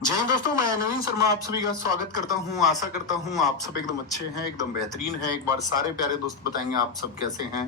जय हिंद दोस्तों, मैं नवीन शर्मा आप सभी का स्वागत करता हूं। आशा करता हूं आप सब एकदम अच्छे हैं, एकदम बेहतरीन हैं। एक बार सारे प्यारे दोस्त बताएंगे आप सब कैसे हैं।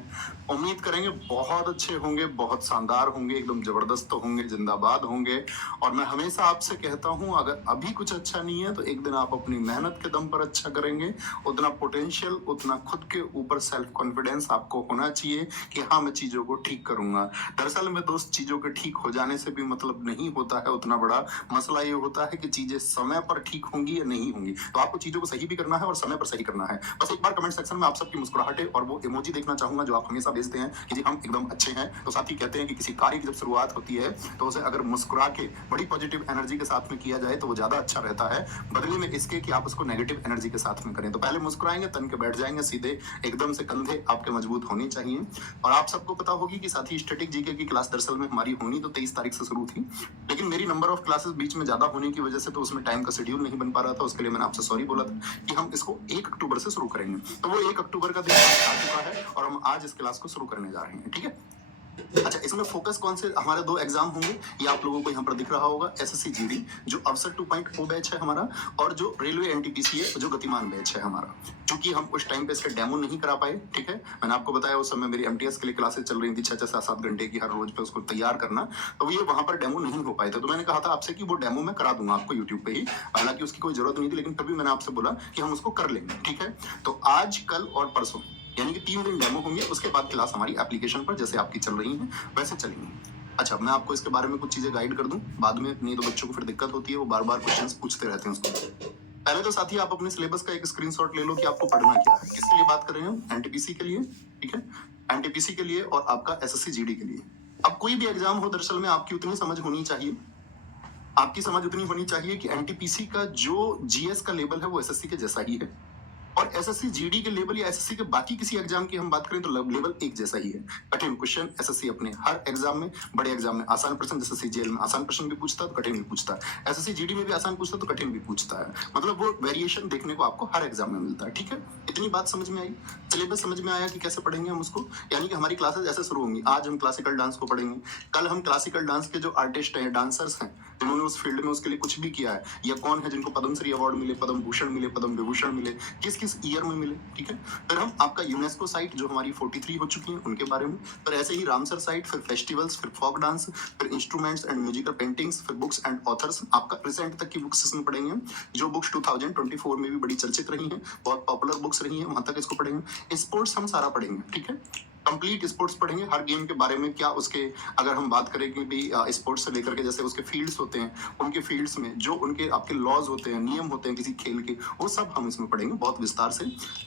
उम्मीद करेंगे बहुत अच्छे होंगे, बहुत शानदार होंगे, एकदम जबरदस्त होंगे, जिंदाबाद होंगे। और मैं हमेशा आपसे कहता हूं, अगर अभी कुछ अच्छा नहीं है तो एक दिन आप अपनी मेहनत के दम पर अच्छा करेंगे। उतना पोटेंशियल, उतना खुद के ऊपर सेल्फ कॉन्फिडेंस आपको होना चाहिए कि हाँ, मैं चीजों को ठीक करूंगा। दरअसल में दोस्त, चीजों के ठीक हो जाने से भी मतलब नहीं होता है। उतना बड़ा मसला ये होता है कि चीजें समय पर ठीक होंगी या नहीं होंगी। तो आपको चीजों को सही भी करना है और समय पर सही करना है। बस एक बार कमेंट सेक्शन में आप सबकी मुस्कुराहटें और वो इमोजी देखना चाहूंगा जो आप हमेशा भेजते हैं कि जी हम एकदम अच्छे हैं। तो साथ ही कहते हैं कि किसी कार्य की जब शुरुआत होती है तो उसे अगर मुस्कुरा के बड़ी पॉजिटिव एनर्जी के साथ में किया जाए तो वो ज्यादा अच्छा रहता है, बदले में इसके कि आप उसको नेगेटिव एनर्जी के साथ में करें। तो पहले मुस्कुराएंगे, तन के बैठ जाएंगे सीधे, एकदम से कंधे आपके मजबूत होने चाहिए। और आप सबको पता होगी कि साथ ही स्टैटिक जीके की क्लास दरअसल में हमारी होनी तो 23 तारीख से शुरू थी, लेकिन मेरी नंबर ऑफ क्लासेस बीच में ज्यादा होने की वजह से तो उसमें टाइम का शेड्यूल नहीं बन पा रहा था। उसके लिए मैंने आपसे सॉरी बोला था कि हम इसको 1 अक्टूबर से शुरू करेंगे। तो वो 1 अक्टूबर का दिन आ चुका है और हम आज इस क्लास को शुरू करने जा रहे हैं। ठीक है। अच्छा, इसमें फोकस कौन से हमारे 2 एग्जाम होंगे, ये आप लोगों को यहाँ पर दिख रहा होगा। एसएससी जीडी जो अवसर 2.0 बैच है हमारा, और जो रेलवे एनटीपीसी है जो गतिमान बैच है हमारा। क्योंकि हम उस टाइम पे इसका डेमो नहीं करा पाए, ठीक है, मैंने आपको बताया उस समय मेरी एमटीएस के लिए क्लासेस चल रही थी 6-6, 7-7 घंटे की हर रोज पे उसको तैयार करना। तो ये वहां पर डेमो नहीं हो पाए थे। तो मैंने कहा था आपसे कि वो डेमो मैं करा दूंगा आपको यूट्यूब पे ही, हालांकि उसकी कोई जरूरत नहीं थी, लेकिन तभी मैंने आपसे बोला कि हम उसको कर लेंगे। ठीक है। तो आज, कल और परसों यानी कि 3 दिन डेमो होंगे। उसके बाद क्लास हमारी एप्लीकेशन पर जैसे आपकी चल रही है वैसे चलेंगी। अच्छा, मैं आपको इसके बारे में कुछ चीजें गाइड कर दूं बाद में, नहीं तो बच्चों को फिर दिक्कत होती है, वो बार बार क्वेश्चंस पूछते रहते हैं उसको। पहले तो साथी आप अपने सिलेबस का एक स्क्रीनशॉट ले लो कि आपको पढ़ना क्या है। किसके लिए बात कर रहे हैं हम? एनटीपीसी के लिए। ठीक है, एनटीपीसी के लिए और आपका एसएससी जीडी के लिए। अब कोई भी एग्जाम हो, दरअसल में आपकी उतनी समझ होनी चाहिए, आपकी समझ उतनी होनी चाहिए कि एनटीपीसी का जो जीएस का लेवल है वो एसएससी के जैसा ही है, और एसएससी जीडी के लेवल या एसएससी के बाकी किसी एग्जाम की हम बात करें तो लेवल एक जैसा ही है। कठिन क्वेश्चन एसएससी अपने हर एग्जाम में, बड़े एग्जाम में आसान प्रश्न, जैसे सीजीएल में आसान प्रश्न भी पूछता है तो कठिन भी पूछता है, एसएससी जीडी में भी आसान पूछता है तो कठिन भी पूछता है। मतलब वो वेरिएशन देखने को आपको हर एग्जाम में मिलता है। ठीक है, इतनी बात समझ में आई। सिलेबस समझ में आया कि कैसे पढ़ेंगे हम उसको। यानी कि हमारी क्लासेस ऐसे शुरू होंगी। आज हम क्लासिकल डांस को पढ़ेंगे, कल हम क्लासिकल डांस के जो आर्टिस्ट हैं, डांसर्स हैं, जिन्होंने उस फील्ड में उसके लिए कुछ भी किया है, या कौन है जिनको पद्मश्री अवार्ड मिले, पद्म भूषण मिले, पद्म विभूषण मिले, किस किस ईयर में मिले। ठीक है। फिर हम आपका यूनेस्को साइट जो हमारी 43 हो चुकी है उनके बारे में, फिर ऐसे ही रामसर साइट, फिर फेस्टिवल्स, फिर फोक डांस, फिर इंस्ट्रूमेंट्स एंड म्यूजिकल पेंटिंग्स, फिर बुक्स एंड ऑथर्स, आपका प्रेजेंट तक की बुक्स इसमें पढ़ेंगे, जो बुक्स 2024 में भी बड़ी चर्चित रही हैं, बहुत पॉपुलर बुक्स रही हैं, वहां तक इसको पढ़ेंगे। स्पोर्ट्स हम सारा पढ़ेंगे। ठीक है, कंप्लीट स्पोर्ट्स पढ़ेंगे, हर गेम के बारे में, क्या उसके, अगर हम बात करें कि भी स्पोर्ट्स से लेकर के जैसे उसके फील्ड्स होते हैं, उनके फील्ड्स में जो उनके आपके लॉज होते हैं, नियम होते हैं किसी खेल के, वो सब हम इसमें पढ़ेंगे बहुत विस्तार से।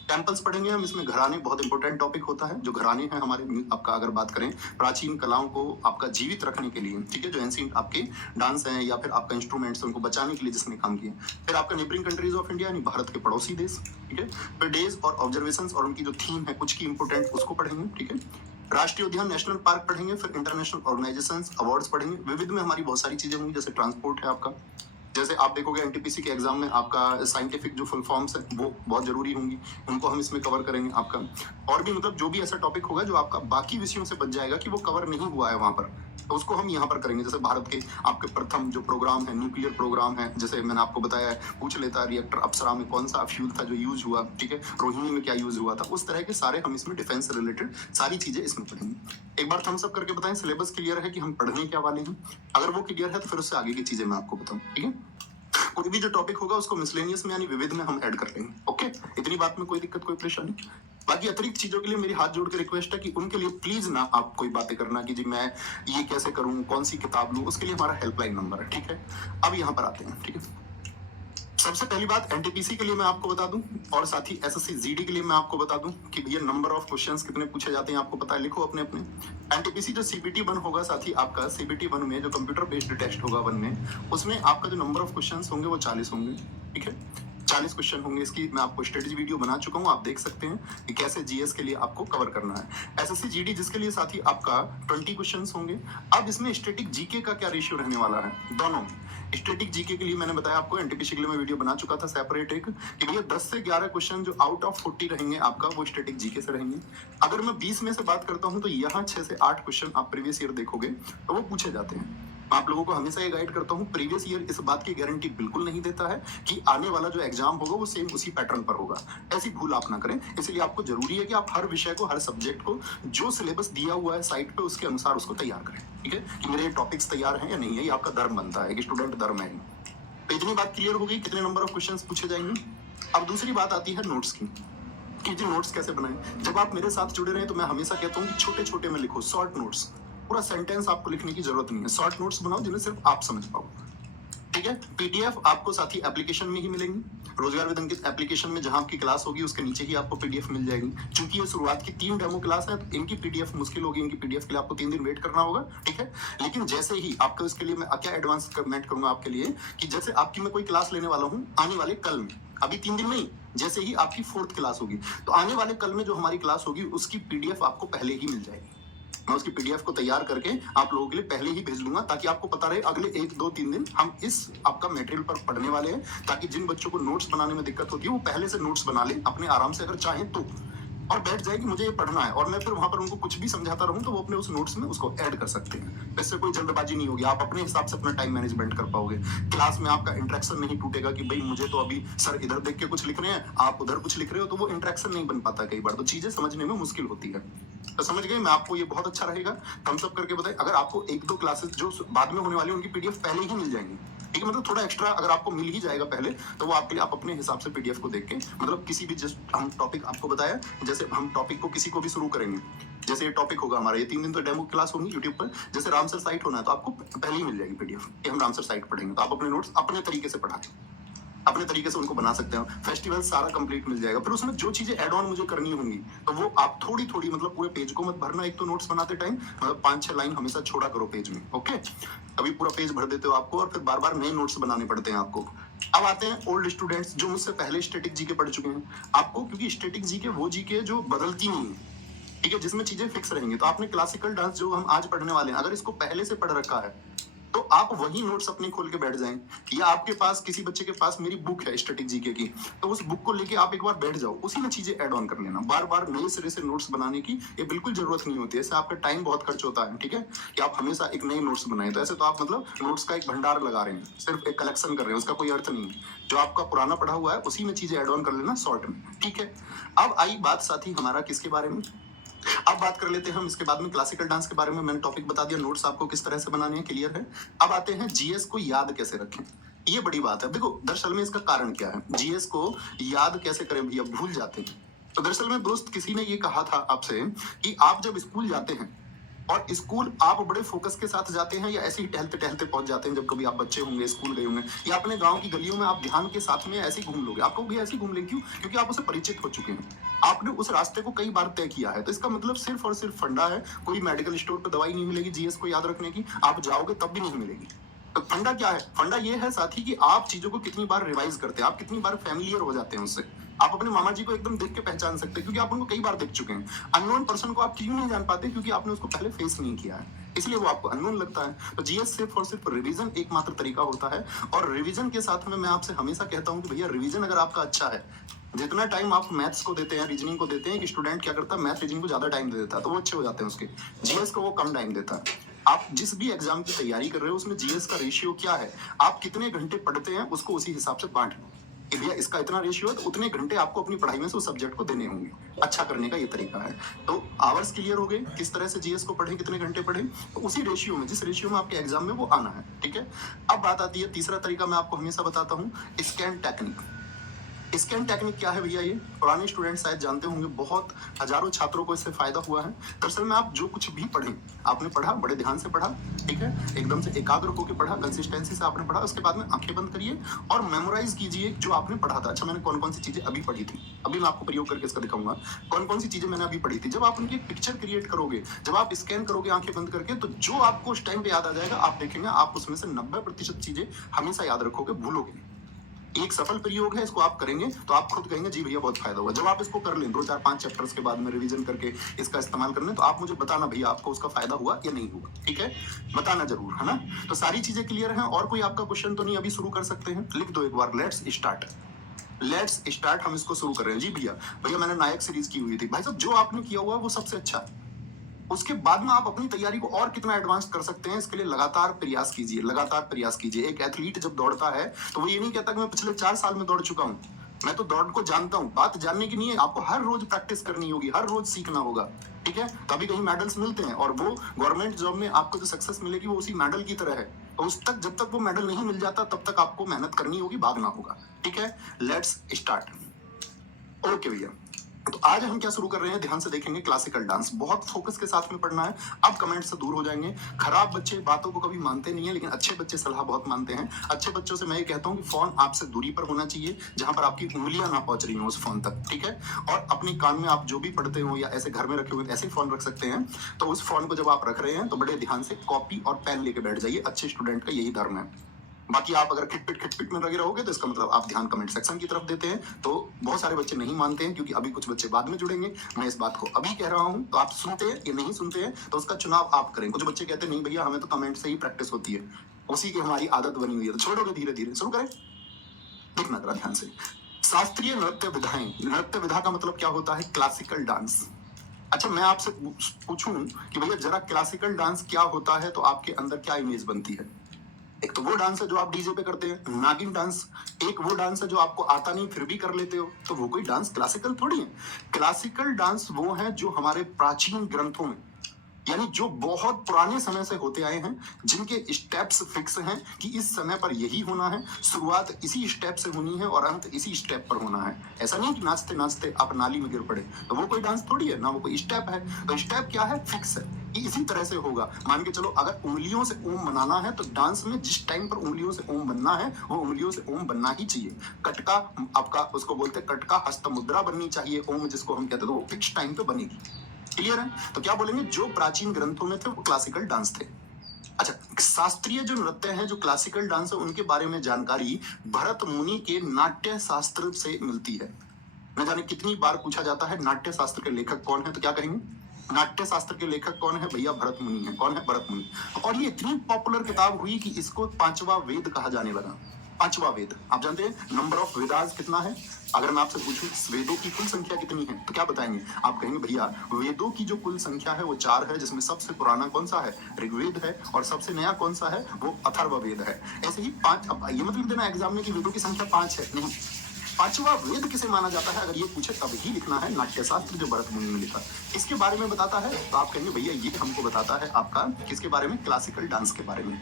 टेम्पल्स पढ़ेंगे हम इसमें, घराने बहुत इंपॉर्टेंट टॉपिक होता है। जो घराने हैं हमारे, आपका अगर बात करें प्राचीन कलाओं को आपका जीवित रखने के लिए, ठीक है, जो एंशिएंट आपके डांस हैं या फिर आपका इंस्ट्रूमेंट्स उनको बचाने के लिए जिसने काम किए। फिर आपका नेबरिंग कंट्रीज ऑफ इंडिया यानी भारत के पड़ोसी देश। ठीक है, फिर डेज और ऑब्जर्वेशंस और उनकी जो थीम है कुछ की इंपोर्टेंट, उसको पढ़ेंगे। ठीक है, राष्ट्रीय उद्यान नेशनल पार्क पढ़ेंगे, फिर इंटरनेशनल ऑर्गेनाइजेशंस अवार्ड्स पढ़ेंगे। विविध में हमारी बहुत सारी चीजें होंगी, जैसे ट्रांसपोर्ट है आपका, जैसे आप देखोगे एनटीपीसी के एग्जाम में आपका साइंटिफिक जो फुल फॉर्म्स है वो बहुत जरूरी होंगी, उनको हम इसमें कवर करेंगे आपका। और भी मतलब जो भी ऐसा टॉपिक होगा जो आपका बाकी विषयों से बच जाएगा कि वो कवर नहीं हुआ है वहां पर, तो उसको हम यहाँ पर करेंगे। जैसे भारत के आपके प्रथम जो प्रोग्राम है, न्यूक्लियर प्रोग्राम है, जैसे मैंने आपको बताया है, पूछ लेता रिएक्टर अप्सरा में कौन सा फ्यूल था जो यूज हुआ, ठीक है, रोहिणी में क्या यूज हुआ था, उस तरह के सारे हम इसमें डिफेंस से रिलेटेड सारी चीजें इसमें पढ़ेंगे। एक बार थम्स अप करके बताएं सिलेबस क्लियर है कि हम पढ़ने क्या वाले हैं। अगर वो क्लियर है तो फिर उससे आगे की चीजें मैं आपको बताऊं। ठीक है, कोई भी जो टॉपिक होगा उसको मिसलेनियस में यानी विविध में हम ऐड कर लेंगे। ओके, इतनी बात में कोई दिक्कत, कोई परेशानी। बाकी अतिरिक्त चीजों के लिए मेरी हाथ जोड़ के रिक्वेस्ट है कि उनके लिए प्लीज ना आप कोई बातें करना कि जी मैं ये कैसे करूं, कौन सी किताब लूं, उसके लिए हमारा हेल्पलाइन नंबर है। ठीक है, अब यहाँ पर आते हैं। ठीक है, सबसे पहली बात एनटीपीसी के लिए मैं आपको बता दूं, और साथ ही एसएससी जीडी के लिए मैं आपको बता दूं कि भैया नंबर ऑफ क्वेश्चंस कितने पूछे जाते हैं आपको पता है, लिखो अपने अपने। एनटीपीसी जो सीबीटी 1 होगा, साथ ही आपका सीबीटी 1 में जो कंप्यूटर बेस्ड टेस्ट होगा 1 में, उसमें आपका जो नंबर ऑफ क्वेश्चंस होंगे वो 40 होंगे। ठीक है, 40 क्वेश्चन होंगे। इसकी मैं आपको स्ट्रेटेजी वीडियो बना चुका हूं, आप देख सकते हैं कि कैसे जीएस के लिए आपको कवर करना है। एसएससी जीडी जिसके लिए साथ ही आपका 20 क्वेश्चंस होंगे। अब इसमें स्टैटिक जीके का क्या रेशियो रहने वाला है दोनों में। स्टैटिक जीके के लिए मैंने बताया आपको, एनटीपीसी के लिए मैं वीडियो बना चुका था सेपरेट एक, कि भैया 10 से 11 क्वेश्चन जो आउट ऑफ 40 रहेंगे आपका वो स्टैटिक जीके से रहेंगे। अगर मैं 20 में से बात करता हूं तो यहाँ 6 से 8 क्वेश्चन आप प्रीवियस ईयर देखोगे तो वो पूछे जाते हैं। आप लोगों को हमेशा ये गाइड करता हूँ, प्रीवियस ईयर इस बात की गारंटी बिल्कुल नहीं देता है कि आने वाला जो एग्जाम होगा वो सेम उसी पैटर्न पर होगा। ऐसी भूल आप ना करें। इसलिए आपको जरूरी है कि आप हर विषय को, हर सब्जेक्ट को जो सिलेबस दिया हुआ है साइट पे, उसके अनुसार उसको तैयार करें। ठीक है, कि मेरे टॉपिक्स तैयार हैं या नहीं है, ये आपका धर्म बनता है, कि स्टूडेंट धर्म है। तो इतनी बात क्लियर हो गई, कितने नंबर ऑफ क्वेश्चंस पूछे जाएंगे। अब दूसरी बात आती है नोट्स की, कि जी नोट्स कैसे बनाएं। जब आप मेरे साथ जुड़े रहे तो मैं हमेशा कहता हूँ कि छोटे छोटे में लिखो, शॉर्ट नोट्स। पूरा सेंटेंस आपको लिखने की जरूरत नहीं है, शॉर्ट नोट्स बनाओ जिन्हें सिर्फ आप समझ पाओ। ठीक है, पीडीएफ आपको साथ ही एप्लीकेशन में ही मिलेंगी। रोजगार विद अंकित एप्लीकेशन में जहां आपकी क्लास होगी उसके नीचे ही आपको पीडीएफ मिल जाएगी। क्योंकि ये शुरुआत की 3 डेमो क्लास है तो इनकी पीडीएफ मुश्किल होगी, इनकी पीडीएफ के लिए आपको 3 दिन वेट करना होगा। ठीक है, लेकिन जैसे ही आपको इसके लिए मैं क्या एडवांस कमेंट करूंगा आपके लिए, कि जैसे आपकी मैं कोई क्लास लेने वाला हूँ आने वाले कल में, अभी 3 दिन नहीं, जैसे ही आपकी 4th क्लास होगी तो आने वाले कल में जो हमारी क्लास होगी उसकी पीडीएफ आपको पहले ही मिल जाएगी। मैं उसकी पीडीएफ को तैयार करके आप लोगों के लिए पहले ही भेज दूंगा, ताकि आपको पता रहे अगले 1, 2, 3 दिन हम इस आपका मटेरियल पर पढ़ने वाले हैं, ताकि जिन बच्चों को नोट्स बनाने में दिक्कत होती है वो पहले से नोट्स बना ले अपने आराम से, अगर चाहें तो, और बैठ जाए कि मुझे ये पढ़ना है, और मैं फिर वहां पर उनको कुछ भी समझाता रहूं तो वो अपने उस नोट्स में उसको ऐड कर सकते हैं। इससे कोई जल्दबाजी नहीं होगी, आप अपने हिसाब से अपना टाइम मैनेजमेंट कर पाओगे। क्लास में आपका इंटरेक्शन नहीं टूटेगा कि भाई मुझे तो अभी सर इधर देख के कुछ लिख रहे हैं, आप उधर कुछ लिख रहे हो, तो वो इंटरेक्शन नहीं बन पाता, कई बार तो चीजें समझने में मुश्किल होती है। तो समझ गए, मैं आपको ये बहुत अच्छा रहेगा, थम्स अप करके बताएं। अगर आपको 1-2 क्लासेस जो बाद में होने वाली उनकी पीडीएफ पहले ही मिल जाएंगी। ठीक है, मतलब थोड़ा एक्स्ट्रा अगर आपको मिल ही जाएगा पहले, तो वो आपके लिए, आप अपने हिसाब से पीडीएफ को देख के, मतलब किसी भी जस्ट हम टॉपिक आपको बताया, जैसे हम टॉपिक को किसी को भी शुरू करेंगे, जैसे ये टॉपिक होगा हमारा, ये 3 दिन तो डेमो क्लास होगी यूट्यूब पर, जैसे रामसर साइट होना है तो आपको पहले ही मिल जाएगी पीडीएफ कि हम रामसर साइट पढ़ेंगे, तो आप अपने नोट्स अपने तरीके से पढ़ा अपने तरीके से उनको बना सकते हैं। फेस्टिवल सारा कंप्लीट मिल जाएगा। फिर उसमें जो चीजें ऐड ऑन मुझे करनी होंगी तो वो आप थोड़ी थोड़ी, मतलब पूरे पेज को मत भरना, एक तो नोट्स बनाते टाइम मतलब 5-6 लाइन हमेशा छोड़ा करो पेज में। ओके, अभी पूरा पेज भर देते हो आपको और फिर बार बार नए नोट्स बनाने पड़ते हैं आपको। अब आते हैं ओल्ड स्टूडेंट्स जो मुझसे पहले स्टैटिक जीके पढ़ चुके हैं। आपको, क्योंकि स्टैटिक जीके वो जीके जो बदलती नहीं है, ठीक है, जिसमें चीजें फिक्स रहेंगी, तो आपने क्लासिकल डांस जो हम आज पढ़ने वाले हैं अगर इसको पहले से पढ़ रखा है तो आप वही नोट्स अपने खोल के बैठ जाएं, या आपके पास किसी बच्चे के पास मेरी बुक है स्टैटिक जीके की, तो उस बुक को लेके आप एक बार बैठ जाओ, उसी में चीजें ऐड ऑन कर लेना। बार बार नए सिरे से नोट्स बनाने की ये बिल्कुल जरूरत नहीं होती है, इससे आपका टाइम बहुत खर्च होता है। ठीक है, कि आप हमेशा एक नए नोट्स बनाए, तो ऐसे तो आप मतलब नोट्स का एक भंडार लगा रहे हैं, सिर्फ एक कलेक्शन कर रहे हैं, उसका कोई अर्थ नहीं है। जो आपका पुराना पढ़ा हुआ है उसी में चीजें ऐड ऑन कर लेना शॉर्ट में। ठीक है, अब आई बात साथी हमारा किसके बारे में, अब बात कर लेते हैं हम इसके बाद में क्लासिकल डांस के बारे में। मैंने टॉपिक बता दिया, नोट्स आपको किस तरह से बनाने हैं, क्लियर है। अब आते हैं जीएस को याद कैसे रखें। ये बड़ी बात है। देखो दरअसल में इसका कारण क्या है, जीएस को याद कैसे करें भैया, भूल जाते हैं। तो दरअसल में दोस्त किसी ने ये कहा था आपसे कि आप जब स्कूल जाते हैं और स्कूल आप बड़े फोकस के साथ जाते हैं या ऐसे ही टहलते टहलते पहुंच जाते हैं, जब कभी आप बच्चे होंगे स्कूल गए होंगे, या अपने गांव की गलियों में आप ध्यान के साथ में ऐसे ही घूम लोगे, आपको भी ऐसे ही घूम लेंगे। क्यों? क्योंकि आप उसे परिचित हो चुके हैं, आपने उस रास्ते को कई बार तय किया है। तो इसका मतलब सिर्फ और सिर्फ फंडा है, कोई मेडिकल स्टोर पर दवाई नहीं मिलेगी जीएस को याद रखने की, आप जाओगे तब भी नहीं मिलेगी। तो फंडा क्या है, फंडा ये है साथी कि आप चीजों को कितनी बार रिवाइज करते हैं, आप कितनी बार फैमिलियर हो जाते हैं उससे। आप अपने मामा जी को एकदम देख के पहचान सकते हैं क्योंकि आप उनको कई बार देख चुके हैं। अननोन पर्सन को आप क्यों नहीं जान पाते, क्योंकि आपने उसको पहले फेस नहीं किया है, इसलिए वो आपको अननोन लगता है। तो जीएस सिर्फ और सिर्फ रिवीजन एकमात्र तरीका होता है, और रिवीजन के साथ में मैं आपसे हमेशा कहता हूं कि भैया रिवीजन अगर आपका अच्छा है, जितना टाइम आप मैथ्स को देते हैं, रीजनिंग को देते हैं, कि स्टूडेंट क्या करता है मैथ रीजनिंग को ज्यादा टाइम दे देता है तो वो अच्छे हो जाते हैं उसके, जीएस को वो कम टाइम देता है। आप जिस भी एग्जाम की तैयारी कर रहे हो उसमें जीएस का रेशियो क्या है, आप कितने घंटे पढ़ते हैं उसको उसी हिसाब से बांट लो कि भैया इसका इतना रेशियो है तो उतने घंटे आपको अपनी पढ़ाई में से उस सब्जेक्ट को देने होंगे। अच्छा करने का ये तरीका है। तो आवर्स क्लियर हो गए, किस तरह से जीएस को पढ़ें, कितने घंटे पढ़ें, तो उसी रेशियो में, जिस रेशियो में आपके एग्जाम में वो आना है। ठीक है, अब बात आती है तीसरा तरीका, मैं आपको हमेशा बताता हूँ स्कैन टेक्निक। स्कैन टेक्निक क्या है भैया, ये पुराने स्टूडेंट शायद जानते होंगे, बहुत हजारों छात्रों को इससे फायदा हुआ है। दरअसल में आप जो कुछ भी पढ़ें, आपने पढ़ा, बड़े ध्यान से पढ़ा, ठीक है, एकदम से एकाग्र होकर पढ़ा, कंसिस्टेंसी से आपने पढ़ा, उसके बाद में आंखें बंद करिए और मेमोराइज कीजिए जो आपने पढ़ा था। अच्छा मैंने कौन कौन सी चीजें अभी पढ़ी थी, अभी मैं आपको प्रयोग करके इसका दिखाऊंगा कौन कौन सी चीजें मैंने अभी पढ़ी थी। जब आप उनकी एक पिक्चर क्रिएट करोगे, जब आप स्कैन करोगे आंखें बंद करके, तो जो आपको उस टाइम पे याद आ जाएगा, आप देखेंगे आप उसमें से 90% चीजें हमेशा याद रखोगे, भूलोगे। एक सफल प्रयोग है, इसको आप करेंगे तो आप खुद कहेंगे जी भैया बहुत फायदा हुआ। जब आप इसको कर लें 2-4-5 चैप्टर्स के बाद में रिवीजन करके इसका इस्तेमाल कर लें, तो आप मुझे बताना भैया आपको उसका फायदा हुआ या नहीं हुआ। ठीक है, बताना जरूर, है ना। तो सारी चीजें क्लियर हैं, और कोई आपका क्वेश्चन तो नहीं, अभी शुरू कर सकते हैं। लिख दो एक बार, लेट्स स्टार्ट। हम इसको शुरू कर रहे हैं। जी भैया मैंने नायक सीरीज की हुई थी। भाई साहब जो आपने किया हुआ वो सबसे अच्छा है, उसके बाद में आप अपनी तैयारी को और कितना एडवांस कर सकते हैं, इसके लिए लगातार प्रयास कीजिए, लगातार प्रयास कीजिए। एक एथलीट जब दौड़ता है तो वो ये नहीं कहता कि मैं पिछले 4 साल में दौड़ चुका हूं, मैं तो दौड़ को जानता हूं। बात जानने की नहीं है, आपको हर रोज प्रैक्टिस करनी होगी, हर रोज सीखना होगा, ठीक है। तभी कहीं मेडल्स मिलते हैं, और वो गवर्नमेंट जॉब में आपको जो सक्सेस मिलेगी वो उसी मेडल की तरह है। तो उस तक जब तक वो मेडल नहीं मिल जाता तब तक आपको मेहनत करनी होगी, भागना होगा, ठीक है। Let's start. ओके भैया, तो आज हम क्या शुरू कर रहे हैं, ध्यान से देखेंगे। क्लासिकल डांस बहुत फोकस के साथ में पढ़ना है। अब कमेंट से दूर हो जाएंगे। खराब बच्चे बातों को कभी मानते नहीं है, लेकिन अच्छे बच्चे सलाह बहुत मानते हैं। अच्छे बच्चों से मैं ये कहता हूँ कि फोन आपसे दूरी पर होना चाहिए, जहां पर आपकी उंगलियां ना पहुंच रही हो उस फोन तक, ठीक है। और अपने कान में आप जो भी पढ़ते हो या ऐसे घर में रखे हुए ऐसे फोन रख सकते हैं। तो उस फोन को जब आप रख रहे हैं तो बड़े ध्यान से कॉपी और पेन लेके बैठ जाइए। अच्छे स्टूडेंट का यही धर्म है। बाकी आप अगर खिटपिट में लगे रहोगे तो इसका मतलब आप ध्यान कमेंट सेक्शन की तरफ देते हैं। तो बहुत सारे बच्चे नहीं मानते हैं, क्योंकि अभी कुछ बच्चे बाद में जुड़ेंगे। मैं इस बात को अभी कह रहा हूं, तो आप सुनते हैं या नहीं सुनते हैं तो उसका चुनाव आप करें। कुछ बच्चे कहते हैं नहीं भैया, हमें तो कमेंट से ही प्रैक्टिस होती है, उसी की हमारी आदत बनी हुई है। तो छोड़ोगे धीरे धीरे, शुरू करें। देखना जरा ध्यान से। शास्त्रीय नृत्य विधाएं, नृत्य विधा का मतलब क्या होता है, क्लासिकल डांस। अच्छा, मैं आपसे पूछूं कि भैया जरा क्लासिकल डांस क्या होता है, तो आपके अंदर क्या इमेज बनती है। एक तो वो डांस है जो आप डीजे पे करते हैं, नागिन डांस। एक वो डांस है जो आपको आता नहीं फिर भी कर लेते हो, तो वो कोई डांस क्लासिकल थोड़ी है। क्लासिकल डांस वो है जो हमारे प्राचीन ग्रंथों में, यानी जो बहुत पुराने समय से होते आए हैं, जिनके स्टेप्स फिक्स हैं कि इस समय पर यही होना है, शुरुआत इसी स्टेप से होनी है और अंत इसी स्टेप पर होना है। ऐसा नहीं कि नाचते नाचते आप नाली में गिर पड़े, तो वो कोई डांस थोड़ी है ना, वो कोई स्टेप है। तो स्टेप क्या है, फिक्स है, इसी तरह से होगा। मान के चलो, अगर उंगलियों से ओम बनाना है तो डांस में जिस टाइम पर उंगलियों से ओम बनना है वो उंगलियों से ओम बनना ही चाहिए। कटका आपका, उसको बोलते हैं कटका हस्त मुद्रा बननी चाहिए, ओम जिसको हम कहते हैं, तो वो फिक्स टाइम पे बनेगी। क्लियर है। तो क्या बोलेंगे, जो प्राचीन ग्रंथों में थे वो क्लासिकल डांस थे। अच्छा, शास्त्रीय जो नृत्य है, जो क्लासिकल डांस है, उनके बारे में जानकारी भरत मुनि के नाट्य शास्त्र से मिलती है। न जाने कितनी बार पूछा जाता है नाट्य शास्त्र के लेखक कौन है, तो क्या कहेंगे, नाट्य शास्त्र के लेखक कौन है भैया, भरत मुनि है। कौन है, भरत मुनि। और ये इतनी पॉपुलर किताब हुई कि इसको 5वां वेद कहा जाने लगा। 5वां वेद, आप जानते हैं नंबर ऑफ वेदास कितना है। अगर मैं आपसे पूछूं वेदों की कुल संख्या कितनी है, तो क्या बताएंगे आप, कहेंगे भैया वेदों की जो कुल संख्या है वो 4 है, जिसमें सबसे पुराना कौन सा है, ऋग्वेद है, और सबसे नया कौन सा है, वो अथर्ववेद है। ऐसे ही 5। अब ये मत लिख देना एग्जाम में कि वेदों की संख्या 5 है, नहीं। 5वां वेद किसे माना जाता है, अगर ये पूछे तब ही लिखना है नाट्यशास्त्र, जो भरत मुनि ने लिखा। इसके बारे में बताता है, तो आप कहेंगे भैया ये हमको बताता है आपका किसके बारे में, क्लासिकल डांस के बारे में।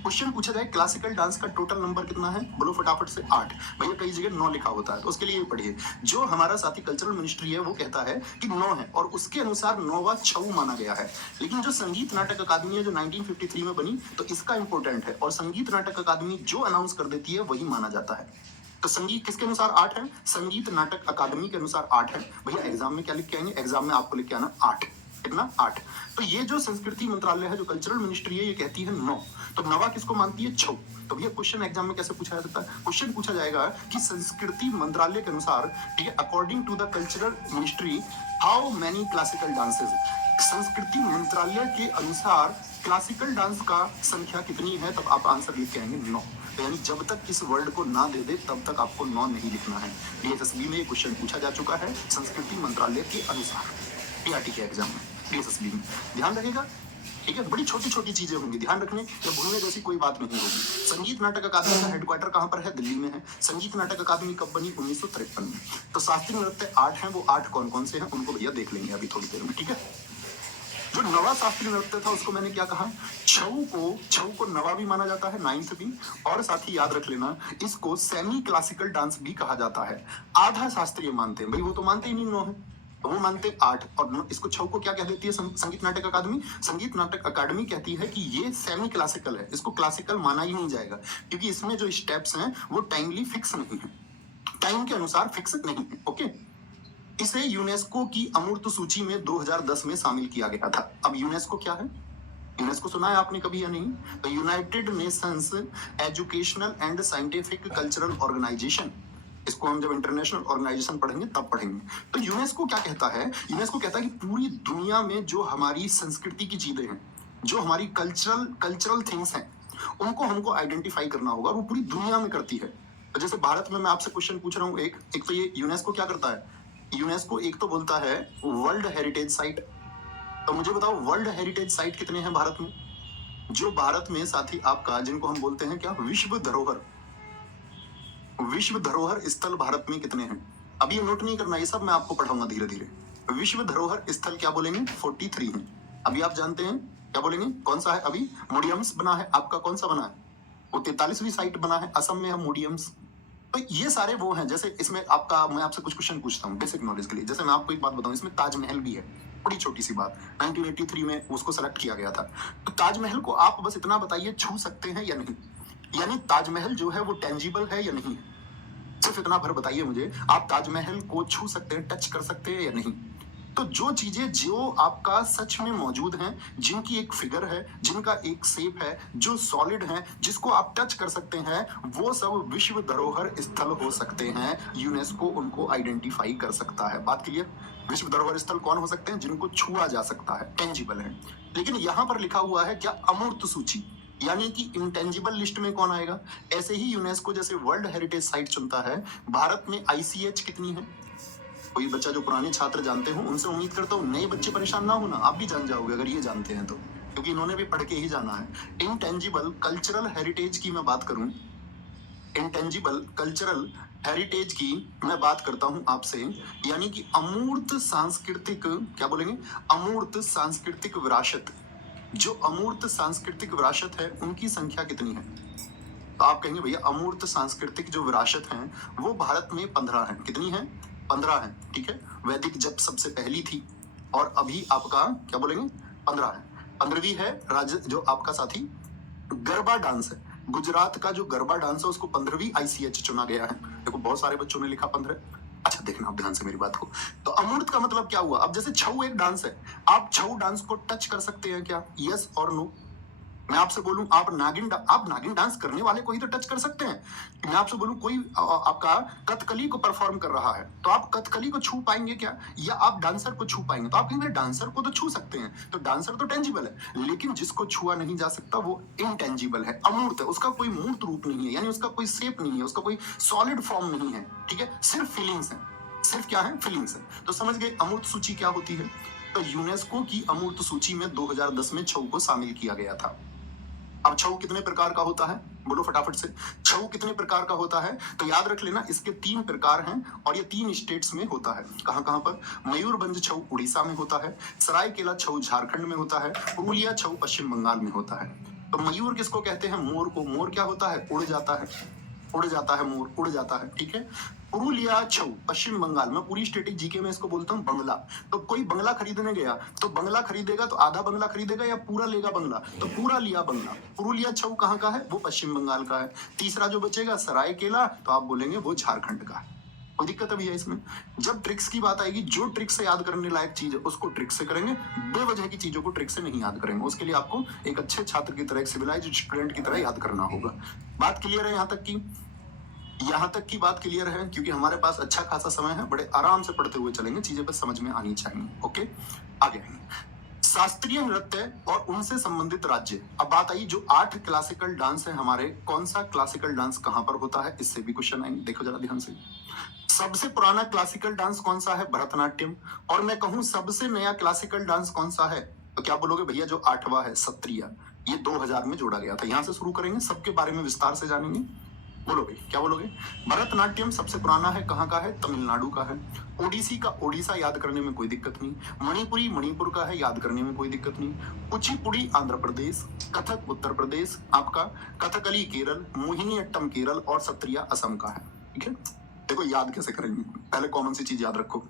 क्वेश्चन पूछा जाए क्लासिकल डांस का टोटल नंबर कितना है, बोलो फटाफट से। 8। भैया कई जगह 9 लिखा होता है, तो उसके लिए पढ़िए। जो हमारा साथी कल्चरल मिनिस्ट्री है वो कहता है कि 9 है, और उसके अनुसार 9वां छऊ माना गया है। लेकिन जो संगीत नाटक अकादमी है, जो 1953 में बनी, तो इसका इंपॉर्टेंट है, और संगीत नाटक अकादमी जो अनाउंस कर देती है वही माना जाता है। तो संगीत किसके अनुसार 8 है, संगीत नाटक अकादमी के अनुसार 8 है। भैया एग्जाम में क्या लिख के आएंगे, एग्जाम में आपको लिख के आना 8। कितना, 8। तो ये जो संस्कृति मंत्रालय है, जो कल्चरल मिनिस्ट्री है, ये कहती है 9। तो 9वां किसको मानती है, छऊ। तो भैया क्वेश्चन एग्जाम में कैसे पूछा जा सकता है, क्वेश्चन पूछा जाएगा कि संस्कृति मंत्रालय के अनुसार, ठीक है, according to the cultural ministry how many classical dances, संस्कृति मंत्रालय के अनुसार क्लासिकल डांस का संख्या कितनी है, तब आप आंसर लिख के आएंगे 9। तो यानी जब तक इस वर्ड को ना दे दे तब तक आपको 9 नहीं लिखना है। डीएसएसबी में ये क्वेश्चन पूछा जा चुका है, संस्कृति मंत्रालय के अनुसार, पीआरटी के एग्जाम में, डीएसएसबी में। ध्यान रखिएगा, ठीक है। बड़ी छोटी छोटी चीजें होंगी, ध्यान रखने या भूलने जैसी कोई बात नहीं होगी। संगीत नाटक अकादमी का हेडक्वार्टर कहाँ पर है, दिल्ली में है। संगीत नाटक अकादमी कब बनी, 1953 में। तो शास्त्रीय नृत्य 8 हैं, वो 8 कौन कौन से हैं उनको भैया देख लेंगे अभी थोड़ी देर में, ठीक है। जो 9वां शास्त्रीय नृत्य था उसको मैंने क्या कहा, छऊ को 9वां भी माना जाता है, 9th भी। और साथ ही याद रख लेना, इसको सेमी क्लासिकल डांस भी कहा जाता है। आधा शास्त्रीय मानते हैं भाई, वो तो मानते ही नहीं 9 है, वो मानते 8। और इसको छऊ को क्या कह देती है संगीत नाटक अकादमी, संगीत नाटक अकादमी कहती है कि ये सेमी क्लासिकल है, इसको क्लासिकल माना ही नहीं जाएगा, क्योंकि इसमें जो स्टेप्स हैं वो टाइमली फिक्स नहीं है, टाइम के अनुसार फिक्स नहीं है। ओके, इसे यूनेस्को की अमूर्त सूची में 2010 में शामिल किया गया था। अब यूनेस्को क्या है, यूनेस्को सुना है आपने कभी या नहीं, तो United Nations Educational and Scientific Cultural Organization. इसको हम जब इंटरनेशनल ऑर्गेनाइजेशन पढ़ेंगे तब पढ़ेंगे। तो यूनेस्को क्या कहता है, यूनेस्को कहता है कि पूरी दुनिया में जो हमारी संस्कृति की चीजें हैं, जो हमारी कल्चरल थिंग्स हैं, उनको हमको आइडेंटिफाई करना होगा, वो पूरी दुनिया में करती है। तो जैसे भारत में मैं आपसे क्वेश्चन पूछ रहा हूँ, एक तो ये यूनेस्को क्या करता है, यूनेस्को एक तो बोलता है वर्ल्ड हेरिटेज साइट, तो मुझे बताओ वर्ल्ड हेरिटेज साइट कितने हैं भारत में? जो भारत में साथी आपका, जिनको हम बोलते हैं क्या, विश्व धरोहर स्थल भारत में कितने हैं? अभी ये नोट नहीं करना, ये सब मैं आपको पढ़ाऊंगा धीरे धीरे। विश्व धरोहर स्थल क्या बोलेंगे? 43 है। अभी आप जानते हैं क्या बोलेंगे? कौन सा है? अभी मोडियम्स बना है आपका, कौन सा बना है? वो 43वीं साइट बना है असम में, हम मोडियम्स। तो ये सारे वो हैं। जैसे इसमें आपका, मैं आपसे कुछ क्वेश्चन पूछता हूँ बेसिक नॉलेज के लिए। जैसे मैं आपको एक बात बताऊं, इसमें ताजमहल भी है, बड़ी छोटी सी बात, 1983 में उसको सेलेक्ट किया गया था। तो ताजमहल को आप बस इतना बताइए, छू सकते हैं या नहीं? यानी ताजमहल जो है वो टेंजिबल है या नहीं? सिर्फ इतना भर बताइए मुझे, आप ताजमहल को छू सकते हैं, टच कर सकते हैं या नहीं? तो जो चीजें जो आपका सच में मौजूद हैं, जिनकी एक फिगर है, जिनका एक शेप है, जो सॉलिड है, जिसको आप टच कर सकते हैं, वो सब विश्व धरोहर स्थल हो सकते हैं। यूनेस्को उनको आइडेंटिफाई कर सकता है। बात क्लियर? विश्व धरोहर स्थल कौन हो सकते हैं? जिनको छुआ जा सकता है, टेंजिबल है। लेकिन यहां पर लिखा हुआ है क्या? अमूर्त सूची, यानी कि इंटेंजिबल लिस्ट में कौन आएगा? ऐसे ही यूनेस्को जैसे वर्ल्ड हेरिटेज साइट चुनता है, भारत में आईसीएच कितनी है? कोई बच्चा जो पुराने छात्र जानते हो, उनसे उम्मीद करता हूँ नए बच्चे परेशान ना होना, आप भी जान जाओगे अगर ये जानते हैं तो, क्योंकि इन्होंने भी पढ़ के ही जाना है। इंटेंजिबल कल्चरल हेरिटेज की मैं बात करूं, इंटेंजिबल कल्चरल हेरिटेज की मैं बात करता हूं आपसे, यानी कि अमूर्त सांस्कृतिक, क्या बोलेंगे? अमूर्त सांस्कृतिक विरासत। जो अमूर्त सांस्कृतिक विरासत है, उनकी संख्या कितनी है? तो आप कहेंगे भैया अमूर्त सांस्कृतिक जो विरासत है वो भारत में 15 है। कितनी है? 15 है। ठीक है, वैदिक जब सबसे पहली थी, और अभी आपका क्या बोलेंगे? 15 है। 15वीं है जो आपका साथी गरबा डांस है, गुजरात का जो गरबा डांस है, उसको 15वीं आईसीएच चुना गया है। देखो बहुत सारे बच्चों ने लिखा 15। अच्छा देखना आप ध्यान से मेरी बात को। तो अमूर्त का मतलब क्या हुआ? अब जैसे छऊ एक डांस है, आप छऊ डांस को टच कर सकते हैं क्या? यस और नो? मैं आपसे बोलूं आप नागिन डांस करने वाले को ही तो टच कर सकते हैं। मैं आपसे बोलूं कोई आपका कथकली को परफॉर्म कर रहा है, तो आप कथकली को छू पाएंगे क्या? या आप डांसर को छू पाएंगे? तो आप कहेंगे डांसर को तो छू सकते हैं, तो डांसर तो टेंजिबल है, लेकिन जिसको छुआ नहीं जा सकता वो इनटेंजिबल है, अमूर्त है, उसका कोई मूर्त रूप नहीं है, यानी उसका कोई शेप नहीं है, उसका कोई सॉलिड फॉर्म नहीं है। ठीक है, सिर्फ फीलिंग्स है। सिर्फ क्या है? फीलिंग्स है। तो समझ गए अमूर्त सूची क्या होती है? तो यूनेस्को की अमूर्त सूची में 2010 में छऊ को शामिल किया गया था। अब छऊ कितने प्रकार का होता है? बोलो फटाफट से, छऊ कितने प्रकार का होता है? तो याद रख लेना, इसके 3 प्रकार हैं, और ये 3 स्टेट्स में होता है। कहां कहां पर? मयूरभंज छऊ उड़ीसा में होता है, सरायकेला छऊ झारखंड में होता है, पुरुलिया छऊ पश्चिम बंगाल में होता है। तो मयूर किसको कहते हैं? मोर को। मोर क्या होता है? उड़ जाता है, उड़ जाता है, मोर उड़ जाता है। ठीक है, पुरुलिया छऊ पश्चिम बंगाल में, पूरी स्टेटिक जीके में इसको बोलता हूँ बंगला। तो कोई बंगला खरीदने गया, तो बंगला खरीदेगा तो आधा बंगला खरीदेगा या पूरा लेगा बंगला? तो पूरा लिया बंगला। पुरुलिया छऊ कहाँ का है? वो पश्चिम बंगाल का है। तीसरा जो बचेगा सरायकेला, तो आप बोलेंगे वो झारखंड का है। कोई दिक्कत अभी है इसमें? जब ट्रिक्स की बात आएगी, जो ट्रिक से याद करने लायक चीज है उसको ट्रिक से करेंगे, बेवजह की चीजों को ट्रिक से नहीं याद करेंगे। उसके लिए आपको एक अच्छे छात्र की तरह, एक सिविलाइज्ड स्टूडेंट की तरह याद करना होगा। बात क्लियर है? यहाँ तक की बात क्लियर है, क्योंकि हमारे पास अच्छा खासा समय है, बड़े आराम से पढ़ते हुए चलेंगे, चीजें बस समझ में आनी चाहिए। ओके, आगे शास्त्रीय नृत्य और उनसे संबंधित राज्य। अब बात आई जो 8 क्लासिकल डांस है हमारे, कौन सा क्लासिकल डांस कहां पर होता है, इससे भी क्वेश्चन आएंगे। देखो जरा ध्यान से, सबसे पुराना क्लासिकल डांस कौन सा है? भरतनाट्यम। और मैं कहूं सबसे नया क्लासिकल डांस कौन सा है, तो क्या बोलोगे भैया? जो 8वां है, सत्रिया। ये 2000 में जोड़ा गया था। यहां से शुरू करेंगे, सबके बारे में विस्तार से जानेंगे। बोलो भाई क्या बोलोगे? भरतनाट्यम सबसे पुराना है, कहाँ का है? तमिलनाडु का है। ओडिसी का ओडिशा याद करने में कोई दिक्कत नहीं। मणिपुरी मणिपुर का है, याद करने में कोई दिक्कत नहीं। कुचिपुड़ी आंध्र प्रदेश, कथक उत्तर प्रदेश, आपका कथकली केरल, मोहिनीअट्टम केरल, और सत्रिया असम का है। ठीक है, देखो याद कैसे करेंगे, पहले कॉमन सी चीज याद रखो।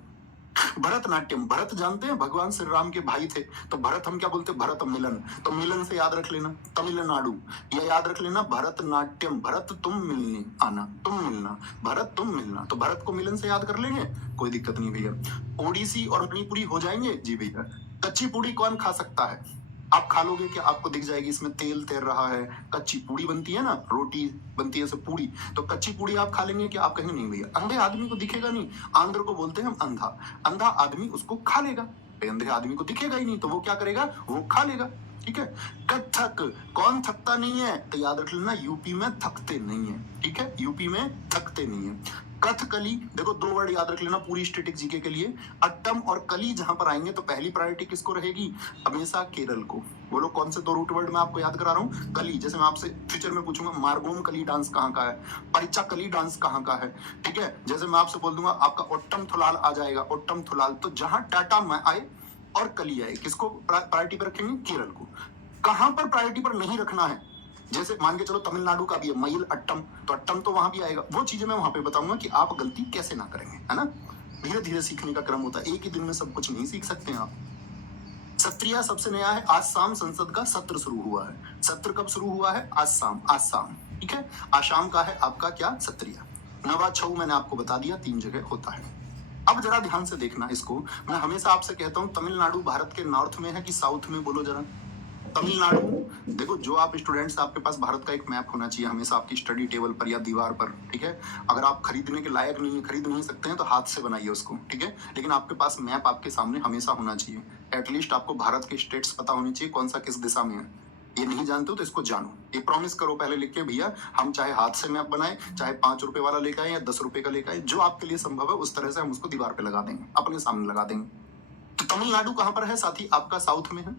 भरतनाट्यम, भरत जानते हैं भगवान श्री राम के भाई थे, तो भरत हम क्या बोलते हैं? भरत मिलन। तो मिलन से याद रख लेना तमिलनाडु, या याद रख लेना भरतनाट्यम, भरत तुम मिलने आना, तुम मिलना, भरत तुम मिलना। तो भरत को मिलन से याद कर लेंगे, कोई दिक्कत नहीं भैया। ओडिसी और मणिपुरी हो जाएंगे जी भैया। कच्ची पूड़ी कौन खा सकता है? आप खा लोगे क्या? आपको दिख जाएगी, इसमें तेल तैर रहा है, कच्ची पूड़ी बनती है ना, रोटी बनती है से पूड़ी, तो कच्ची पूड़ी आप खा लेंगे क्या? आप कहेंगे नहीं भैया, अंधे आदमी को दिखेगा नहीं, आंध्र को बोलते हैं हम अंधा, अंधा आदमी उसको खा लेगा। अंधे आदमी को दिखेगा ही नहीं, तो वो क्या करेगा? वो खा लेगा। ठीक है। कथक, कौन थकता नहीं है? तो याद रख लेना यूपी में थकते नहीं है, ठीक है, यूपी में थकते नहीं है। कथकली, देखो दो वर्ड याद रख लेना पूरी स्टैटिक जीके के लिए, अट्टम और कली जहां पर आएंगे तो पहली प्रायोरिटी किसको रहेगी? हमेशा केरल को। बोलो कौन से दो रूट वर्ड मैं आपको याद करा रहा हूँ? कली, जैसे मैं आपसे फ्यूचर में पूछूंगा मार्गोम कली डांस कहाँ का है, परिचा कली डांस कहाँ का है, ठीक है। जैसे मैं आपसे बोल दूंगा आपका ओट्टम थुलाल आ जाएगा, ओट्टम थुलाल, तो जहां टाटा में आए और कली आए, किसको प्रायोरिटी पर रखेंगे? केरल को। कहां पर प्रायोरिटी पर नहीं रखना है? जैसे मान के चलो तमिलनाडु का भी है मईल अट्टम, तो अट्टम तो वहां भी आएगा। वो चीजें मैं वहां पे बताऊंगा कि आप गलती कैसे ना करेंगे, है ना। धीरे धीरे सीखने का क्रम होता है, एक ही दिन में सब कुछ नहीं सीख सकते हैं आप। सत्रिया सबसे नया है, आज शाम संसद का सत्र शुरू हुआ है। सत्र कब शुरू हुआ है? आज शाम, आज शाम, ठीक है। आज शाम का है आपका क्या? सत्रिया। नवा छऊ मैंने आपको बता दिया 3 जगह होता है। अब जरा ध्यान से देखना इसको, मैं हमेशा आपसे कहता हूँ तमिलनाडु भारत के नॉर्थ में है कि साउथ में? बोलो जरा। तमिलनाडु, देखो जो आप स्टूडेंट्स, आपके पास भारत का एक मैप होना चाहिए हमेशा आपकी स्टडी टेबल पर या दीवार पर, ठीक है। अगर आप खरीदने के लायक नहीं है, खरीद नहीं सकते हैं, तो हाथ से बनाइए उसको, ठीक है। लेकिन आपके पास मैप आपके सामने हमेशा होना चाहिए। एटलीस्ट आपको भारत के स्टेट्स पता होनी चाहिए कौन सा किस दिशा में है। ये नहीं जानते हो तो इसको जानो, ये प्रॉमिस करो पहले लिख के, भैया हम चाहे हाथ से मैप बनाए, चाहे 5 रुपए वाला लेकर आए या 10 रुपए का लेकर आए, जो आपके लिए संभव है उस तरह से हम उसको दीवार पे लगा देंगे, अपने सामने लगा देंगे। तो तमिलनाडु कहां पर है साथी? आपका साउथ में है।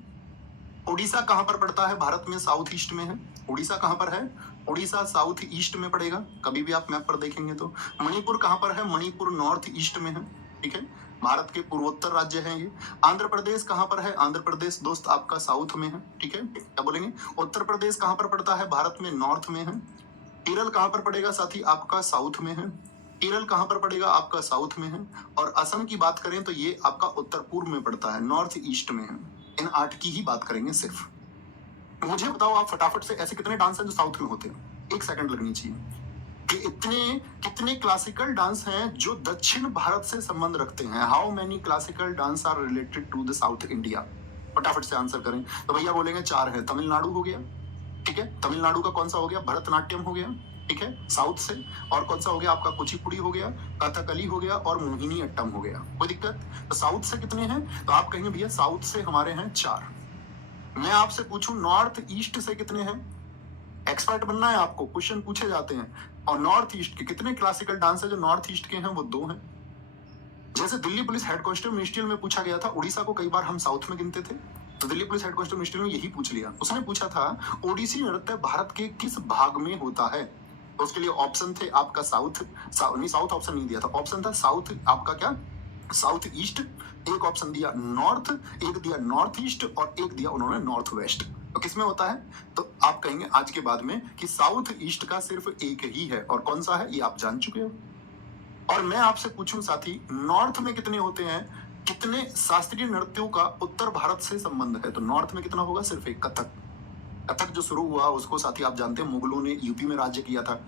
उड़ीसा कहां पर पड़ता है? भारत में साउथ ईस्ट में है। उड़ीसा कहां पर है? उड़ीसा साउथ ईस्ट में पड़ेगा, कभी भी आप मैप पर देखेंगे तो। मणिपुर कहां पर है? मणिपुर नॉर्थ ईस्ट में है, ठीक है। भारत के पूर्वोत्तर राज्य हैं ये। आंध्र प्रदेश कहां पर है? आंध्र प्रदेश दोस्त आपका साउथ में है, ठीक है। क्या बोलेंगे? उत्तर प्रदेश कहां पर पड़ता है? भारत में नॉर्थ में है। केरल कहां पर पड़ेगा साथी? आपका साउथ में है। केरल कहां पर पड़ेगा? आपका साउथ में है। और असम की बात करें तो ये आपका उत्तर पूर्व में पड़ता है, नॉर्थ ईस्ट में है। इन 8 की ही बात करेंगे सिर्फ। मुझे बताओ आप फटाफट से ऐसे कितने डांस हैं जो साउथ में होते हैं? 1 सेकंड लगनी चाहिए कि इतने कितने क्लासिकल डांस हैं जो दक्षिण भारत से संबंध रखते हैं। How many classical dance are related to the south India? फटाफट से आंसर करें। तो भैया बोलेंगे 4 है। तमिलनाडु हो गया, ठीक है। तमिलनाडु का कौन सा हो गया? भरतनाट्यम हो गया, ठीक है, साउथ से। और कौन सा हो गया आपका? कुचिपुड़ी हो गया, कथकली हो गया और मोहिनी अट्टम हो गया। कोई दिक्कत? तो साउथ से कितने हैं? तो आप कहेंगे भैया साउथ से हमारे हैं 4। मैं आपसे पूछूं नॉर्थ ईस्ट से कितने हैं? एक्सपर्ट बनना है आपको, क्वेश्चन पूछे जाते हैं। और नॉर्थ ईस्ट के कितने क्लासिकल डांस है जो नॉर्थ ईस्ट के हैं? वो 2 हैं। जैसे Delhi police head constable ministerial में पूछा गया था, उड़ीसा को कई बार हम साउथ में गिनते थे, तो Delhi police head constable ministerial में यही पूछ लिया। उसने पूछा था ओडिसी नृत्य भारत के किस भाग में होता है? तो उसके लिए ऑप्शन थे आपका साउथ, नहीं साउथ ऑप्शन नहीं दिया था, ऑप्शन था साउथ आपका क्या? साउथ ईस्ट, एक ऑप्शन दिया नॉर्थ, एक दिया नॉर्थ ईस्ट और एक दिया उन्होंने नॉर्थ वेस्ट। तो किसमें होता है? तो आप कहेंगे आज के बाद में कि साउथ ईस्ट का सिर्फ एक ही है, और कौन सा है ये आप जान चुके हो। और मैं आपसे पूछूं साथी नॉर्थ में कितने होते हैं? कितने शास्त्रीय नृत्यों का उत्तर भारत से संबंध है? तो नॉर्थ में कितना होगा? सिर्फ एक, कथक। कथक जो शुरू हुआ उसको साथी आप जानते हैं मुगलों ने यूपी में राज्य किया था।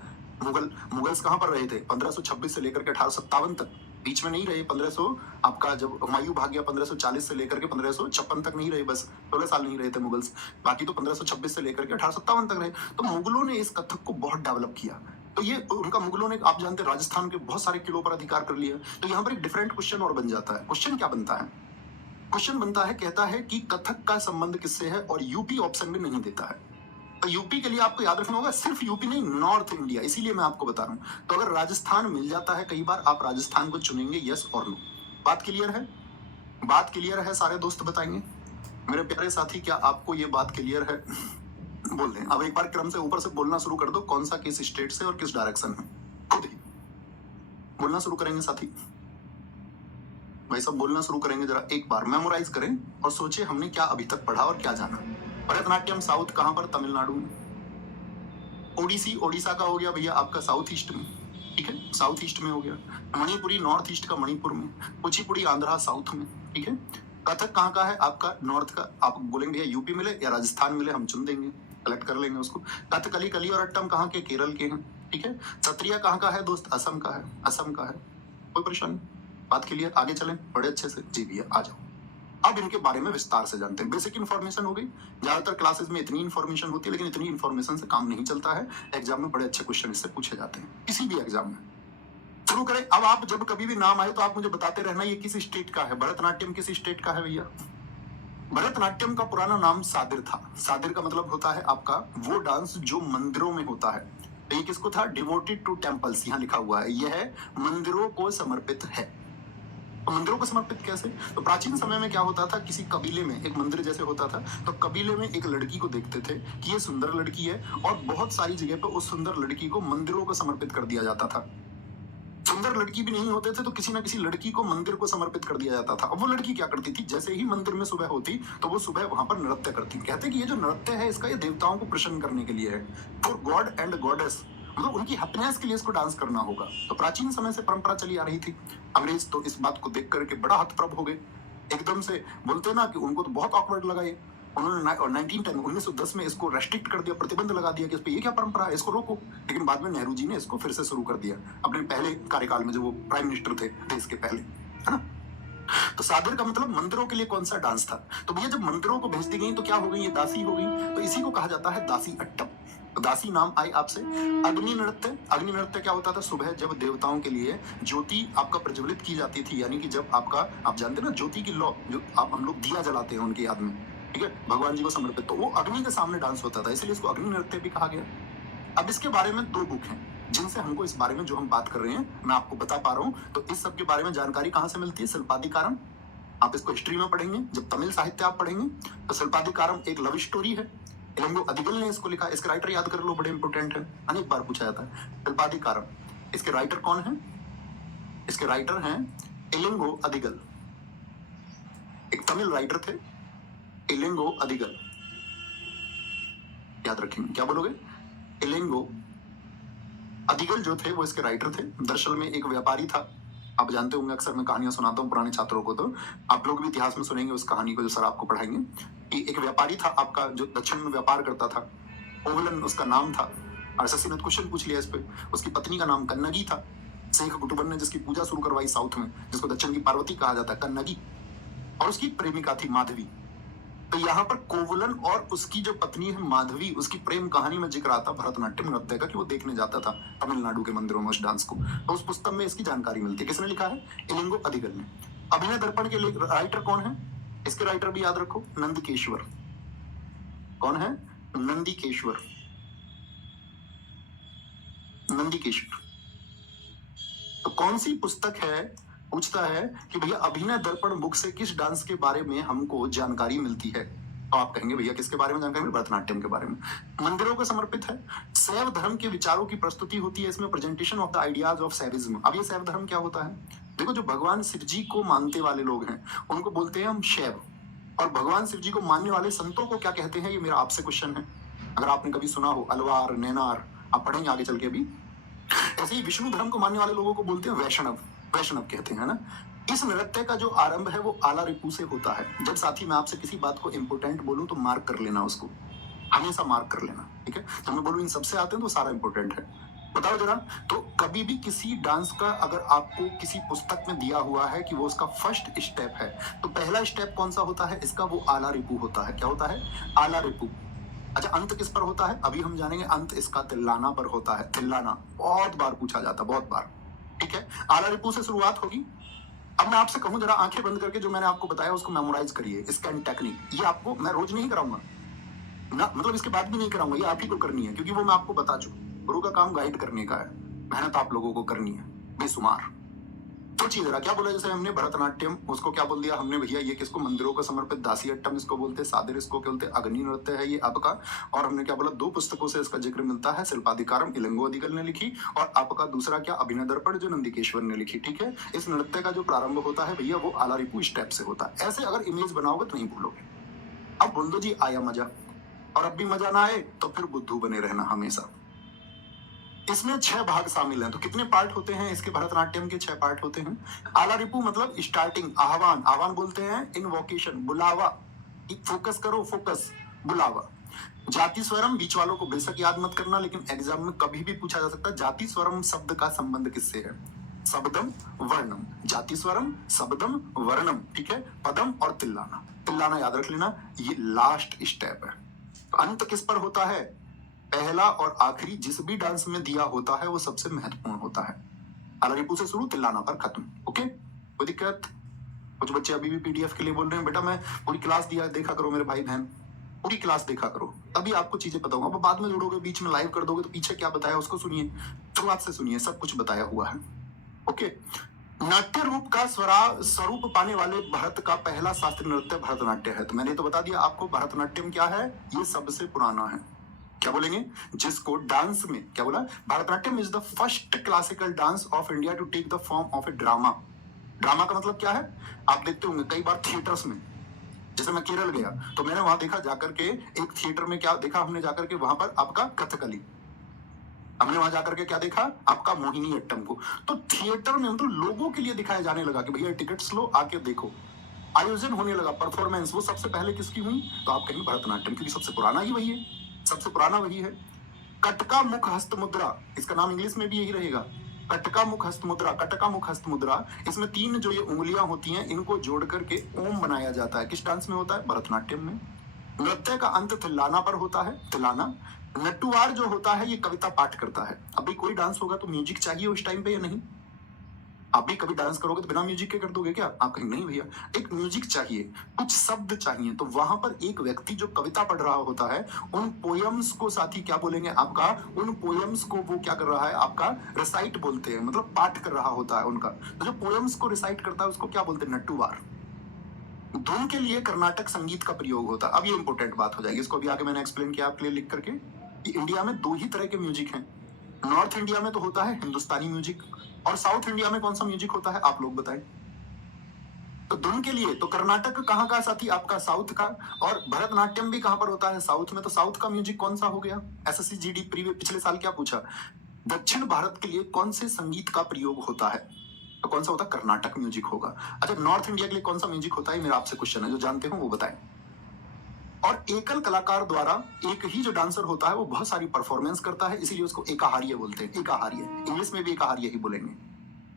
मुगल्स कहां पर रहे थे? 1526 से लेकर के 1857 तक, बीच में नहीं रहे। 1500 आपका जब हुमायूं भाग गया 1540 से लेकर के 1556 तक नहीं रहे, बस 16 साल नहीं रहे थे मुगल्स। बाकी तो 1526 से लेकर के 1857 तक रहे। तो मुगलों ने इस कथक को बहुत डेवलप किया। तो ये उनका मुगलों ने, आप जानते हैं, राजस्थान के बहुत सारे किलों पर अधिकार कर लिया। तो यहाँ पर एक डिफरेंट क्वेश्चन और बन जाता है। क्वेश्चन क्या बनता है? क्वेश्चन बनता है, कहता है कि कथक का संबंध किससे है, और यूपी ऑप्शन में नहीं देता है। तो यूपी के लिए आपको याद रखना होगा, सिर्फ यूपी नहीं, नॉर्थ इंडिया, इसीलिए मैं आपको बता रहा हूं। तो अगर राजस्थान मिल जाता है कई बार, आप राजस्थान को चुनेंगे, यस और नो। बात क्लियर है? बात क्लियर है? सारे दोस्त बताएंगे। मेरे प्यारे साथी, क्या आपको ये बात क्लियर है? बोल दें। अब एक बार क्रम से ऊपर से बोलना शुरू कर दो, कौन सा किस स्टेट से और किस डायरेक्शन में। खुद ही बोलना शुरू करेंगे साथी, भाई सब बोलना शुरू करेंगे। जरा एक बार मेमोराइज करें और सोचे हमने क्या अभी तक पढ़ा और क्या जाना। भरतनाट्यम साउथ कहां पर? तमिलनाडु में। ओडिसी, ओडिशा का हो गया भैया आपका साउथ ईस्ट में, ठीक है, साउथ ईस्ट में हो गया। मणिपुरी नॉर्थ ईस्ट का, मणिपुर में। कुचिपुड़ी आंध्रा साउथ में, ठीक है। कथक कहाँ का है? आपका नॉर्थ का। आप बोलेंगे भैया यूपी मिले या राजस्थान मिले, हम चुन देंगे, कलेक्ट कर लेंगे उसको। कथकली, कली और अट्टम कहाँ के? केरल के हैं, ठीक है। सत्रिया कहाँ का है दोस्त? असम का है, असम का है। कोई परेशानी? बात क्लियर? आगे चलें बड़े अच्छे से। जी भैया आ जाओ। अब इनके बारे में विस्तार से जानते हैं। बेसिक इन्फॉर्मेशन हो गई। ज्यादातर क्लासेस में इतनी इन्फॉर्मेशन होती है, लेकिन इतनी इन्फॉर्मेशन से काम नहीं चलता है। एग्जाम में बड़े अच्छे क्वेश्चन इससे पूछे जाते हैं, किसी भी एग्जाम में। शुरू करें। अब आप जब कभी भी नाम आए तो आप मुझे बताते रहना ये किस स्टेट का है। भरतनाट्यम किस स्टेट का है भैया? भरतनाट्यम का पुराना नाम सादिर था। सादिर का मतलब होता है आपका वो डांस जो मंदिरों में होता है। तो ये किसको था? डिवोटेड टू टेम्पल्स, यहाँ लिखा हुआ है। यह मंदिरों को समर्पित है। तो मंदिरों को समर्पित कैसे? तो प्राचीन समय में क्या होता था, किसी कबीले में एक मंदिर जैसे होता था, तो कबीले में एक लड़की को देखते थे कि ये सुंदर लड़की है, और बहुत सारी जगह पर उस सुंदर लड़की को मंदिरों को समर्पित कर दिया जाता था। सुंदर लड़की भी नहीं होते थे तो किसी ना किसी लड़की को मंदिर को समर्पित कर दिया जाता था। अब वो लड़की क्या करती थी, जैसे ही मंदिर में सुबह होती तो वो सुबह वहां पर नृत्य करती। कहते कि ये जो नृत्य है इसका ये देवताओं को प्रसन्न करने के लिए है, फॉर गॉड एंड गॉडेस, मतलब उनकी हैप्पीनेस के लिए इसको डांस करना होगा। तो प्राचीन समय से परंपरा चली आ रही थी। अंग्रेज तो इस बात को देख करके बड़ा हतप्रभ हो गए। एकदम से बोलते ना कि उनको तो बहुत ऑकवर्ड लगा ये। उन्होंने 1910 में इसको रेस्ट्रिक्ट कर दिया, प्रतिबंध लगा दिया कि इस पे ये क्या परंपरा है, इसको रोको। लेकिन बाद में नेहरू जी ने इसको फिर से शुरू कर दिया अपने पहले कार्यकाल में, जब वो प्राइम मिनिस्टर थे देश के पहले, है ना। तो सादिर का मतलब मंदिरों के लिए कौन सा डांस था। तो भैया जब मंदिरों को भेज दी गई तो क्या हो गई, ये दासी हो गई। तो इसी को कहा जाता है दासी अट्टम। तो दासी नाम आई आपसे। अग्नि नृत्य, अग्नि नृत्य क्या होता था, सुबह जब देवताओं के लिए ज्योति आपका प्रज्वलित की जाती थी, यानी कि जब आपका, आप जानते ना ज्योति की लौ, जो आप हम लोग दिया जलाते हैं उनकी याद में, ठीक है, भगवान जी को समर्पित, तो वो अग्नि के सामने डांस होता था, इसलिए इसको अग्नि नृत्य भी कहा गया। अब इसके बारे में 2 बुक हैं जिनसे हमको इस बारे में जो हम बात कर रहे हैं मैं आपको बता पा रहा हूं। तो इस सब के बारे में जानकारी कहां से मिलती है? शिल्पाधिकारम। आप इसको हिस्ट्री में पढ़ेंगे, जब तमिल साहित्य आप पढ़ेंगे तो शिल्पाधिकारम एक लव स्टोरी है। इलंगो अदिगल ने इसको लिखा। इसके राइटर याद कर लो, बड़े इंपोर्टेंट है, अनेक बार पूछा जाता है। शिल्पाधिकारम, इसके राइटर कौन है? इसके राइटर हैं इलंगो अदिगल, एक तमिल राइटर थे, इलंगो अदिगल। याद रखेंगे, क्या बोलोगे? इलंगो अदिगल जो थे वो इसके राइटर थे। दरअसल में एक व्यापारी था। आप जानते होंगे, अक्सर मैं कहानियां सुनाता हूँ पुराने छात्रों को, तो आप लोग भी इतिहास में सुनेंगे उस कहानी को जो सर आपको पढ़ाएंगे। कि एक व्यापारी था आपका जो दक्षिण में व्यापार करता था, ओवलन उसका नाम था। और शशि ने क्वेश्चन पूछ लिया इस पे। उसकी पत्नी का नाम कन्नगी था। शेख कुटुबन ने जिसकी पूजा शुरू करवाई साउथ में, जिसको दक्षिण की पार्वती कहा जाता है, कन्नगी। और उसकी प्रेमिका थी माधवी। तो यहाँ पर कोवलन और उसकी जो पत्नी है माधवी, उसकी प्रेम कहानी में जिक्र आता भरतनाट्यम नृत्य का, कि वो देखने जाता था तमिलनाडु के मंदिरों में उस डांस को। तो उस पुस्तक में इसकी जानकारी मिलती है। किसने लिखा है? इलिंगो अदिगल ने। अभिनय दर्पण के राइटर कौन है? इसके राइटर भी याद रखो, नंदकेश्वर। कौन है? नंदीकेश्वर। नंदीकेश्वर। तो कौन सी पुस्तक है, पूछता है कि भैया अभिनय दर्पण बुक से किस डांस के बारे में हमको जानकारी मिलती है। तो आप कहेंगे भैया किसके बारे में जानकारी मिली? भरतनाट्यम के बारे में। मंदिरों को समर्पित है। शैव धर्म के विचारों की प्रस्तुति होती है इसमें, presentation of the ideas of Shaivism. अब ये शैव धर्म क्या होता है? देखो, जो भगवान शिव जी को मानते वाले लोग हैं उनको बोलते हैं हम शैव। और भगवान शिव जी को मानने वाले संतों को क्या कहते हैं, ये मेरा आपसे क्वेश्चन है। अगर आपने कभी सुना हो अलवार, नैनार, आप पढ़ेंगे आगे चल के भी। ऐसे ही विष्णु धर्म को मानने वाले लोगों को बोलते हैं वैष्णव। वैष्णव कहते हैं ना। इस नृत्य का जो आरंभ है वो आला रिपू से होता है। जब साथी मैं आपसे किसी बात को इंपोर्टेंट बोलूं तो मार्क कर लेना, उसको हमेशा मार्क कर लेना, ठीक है। जब मैं बोलूं इन सबसे आते हैं तो सारा इंपोर्टेंट है। बताओ जरा, तो कभी भी किसी डांस का अगर आपको किसी पुस्तक में दिया हुआ है कि वो उसका फर्स्ट स्टेप है, तो पहला स्टेप कौन सा होता है इसका? वो आला रिपू होता है। क्या होता है? आला रिपू। अच्छा, अंत किस पर होता है? अभी हम जानेंगे। अंत इसका तिल्लाना पर होता है। तिल्लाना बहुत बार पूछा जाता, बहुत बार, ठीक है। आला रिपू से शुरुआत होगी। अब मैं आपसे कहूं जरा आंखें बंद करके जो मैंने आपको बताया उसको मेमोराइज करिए। स्कैन टेक्निक, ये आपको मैं रोज नहीं कराऊंगा ना, मतलब इसके बाद भी नहीं कराऊंगा, ये आप ही को करनी है, क्योंकि वो मैं आपको बता चुका। गुरु का काम गाइड करने का है, मेहनत आप लोगों को करनी है बेशुमार। सोचिए जरा, क्या बोला जैसे हमने भरतनाट्यम, उसको क्या बोल दिया हमने भैया, ये किसको? मंदिरों को समर्पित। दासी अट्टम इसको बोलते, सादिर इसको बोलते, अग्नि नृत्य है ये आपका। और हमने क्या बोला? 2 पुस्तकों से इसका जिक्र मिलता है। शिल्पाधिकारम इलंगो अदिगल ने लिखी, और आपका दूसरा क्या? अभिनय दर्पण जो नंदीकेश्वर ने लिखी, ठीक है। इस नृत्य का जो प्रारंभ होता है भैया वो आला रिपू स्टेप से होता है। ऐसे अगर इमेज बनाओगे तो नहीं भूलोगे। अब बोल दो जी आया मजा, और अब भी मजा ना आए तो फिर बुद्धू बने रहना हमेशा। इसमें 6 भाग शामिल हैं। तो कितने पार्ट होते हैं इसके? भरतनाट्यम के 6 पार्ट होते हैं। आला रिपू मतलब स्टार्टिंग, आह्वान। आह्वान बोलते हैं इनवोकेशन, बुलावा। फोकस करो, फोकस, बुलावा। जाति स्वरम, बीच वालों को बेशक याद मत करना, लेकिन एग्जाम में कभी भी पूछा जा सकता है जाति स्वरम शब्द का संबंध किससे है? शब्दम वर्णम। जाति स्वरम, शब्दम, वर्णम, ठीक है। पदम और तिल्लाना। तिल्लाना याद रख लेना, ये लास्ट स्टेप है। अंत किस पर होता है? पहला और आखिरी जिस भी डांस में दिया होता है वो सबसे महत्वपूर्ण होता है। आला रिपू से शुरू, तिल्लाना पर खत्म। ओके, कोई दिक्कत? कुछ बच्चे अभी भी पीडीएफ के लिए बोल रहे हैं बेटा मैं पूरी क्लास दिया देखा करो मेरे भाई बहन, पूरी क्लास देखा करो तभी आपको चीजें पता होगा। अब बाद में जुड़ोगे बीच में लाइव कर दोगे तो पीछे क्या बताया उसको सुनिए, शुरुआत से सुनिए, सब कुछ बताया हुआ है। ओके, नाट्य रूप का स्वरूप पाने वाले भारत का पहला शास्त्रीय नृत्य भरतनाट्य है। तो मैंने तो बता दिया आपको भरतनाट्यम क्या है, ये सबसे पुराना है। क्या बोलेंगे, जिसको डांस में क्या बोला, Bharatanatyam is the first classical dance of India to take the form of a drama. Drama का मतलब क्या है, आप देखते होंगे कई बार थिएटर्स में, जैसे मैं केरल गया तो मैंने वहां देखा जाकर के एक थिएटर में क्या देखा हमने जाकर के, वहां पर आपका कथकली, हमने वहां जाकर के क्या देखा, आपका मोहिनी अट्टम को। तो थिएटर में मतलब लोगों के लिए दिखाया जाने लगा कि भैया टिकट्स लो आके देखो, आयोजन होने लगा, परफॉर्मेंस। वो सबसे पहले किसकी हुई, तो आप कहेंगे भरतनाट्यम, क्योंकि सबसे पुराना ही वही है, सबसे पुराना वही है। कटका मुख हस्त मुद्रा, इसका नाम इंग्लिश में भी यही रहेगा, कटका मुख हस्त मुद्रा। कटका मुख हस्त मुद्रा, इसमें तीन जो ये उंगलियां होती हैं इनको जोड़ करके ओम बनाया जाता है। किस डांस में होता है, भरतनाट्यम में। नृत्य का अंत तिल्लाना पर होता है, तिल्लाना। नटुवार जो होता है ये कविता पाठ करता है। अभी कोई डांस होगा तो म्यूजिक चाहिए उस टाइम पे या नहीं, आप भी कभी डांस करोगे तो बिना म्यूजिक के कर दोगे क्या, आप कहेंगे नहीं भैया एक म्यूजिक चाहिए, कुछ शब्द चाहिए। तो वहां पर एक व्यक्ति जो कविता पढ़ रहा होता है, उन पोयम्स को साथी क्या बोलेंगे आपका, उन पोयम्स को वो क्या कर रहा है आपका, रिसाइट बोलते हैं, मतलब पाठ कर रहा होता है उनका। तो जो पोयम्स को रिसाइट करता है उसको क्या बोलते हैं, नटुवार। धुन के लिए कर्नाटक संगीत का प्रयोग होता है। अब ये इंपॉर्टेंट बात हो जाएगी, इसको अभी आगे मैंने एक्सप्लेन किया आपके लिए लिख करके कि इंडिया में दो ही तरह के म्यूजिक हैं। नॉर्थ इंडिया में तो होता है हिंदुस्तानी म्यूजिक, और साउथ इंडिया में कौन सा म्यूजिक होता है, आप लोग बताएं। तो धुन के लिए तो कर्नाटक कहाँ का साथी, आपका साउथ का, और भरतनाट्यम भी कहां पर होता है, साउथ में। तो साउथ का म्यूजिक कौन सा हो गया, एसएससी जीडी पिछले साल क्या पूछा, दक्षिण भारत के लिए कौन से संगीत का प्रयोग होता है, तो कौन सा होता है, कर्नाटक म्यूजिक होगा। अच्छा, नॉर्थ इंडिया के लिए कौन सा म्यूजिक होता है, मेरा आपसे क्वेश्चन है, जो जानते हो वो बताएं। और एकल कलाकार द्वारा एक ही जो डांसर होता है वो बहुत सारी परफॉर्मेंस करता है, इसीलिए उसको एकाहार्य बोलते हैं। एकाहार्य, इंग्लिश में भी एकाहार्य ही बोलेंगे,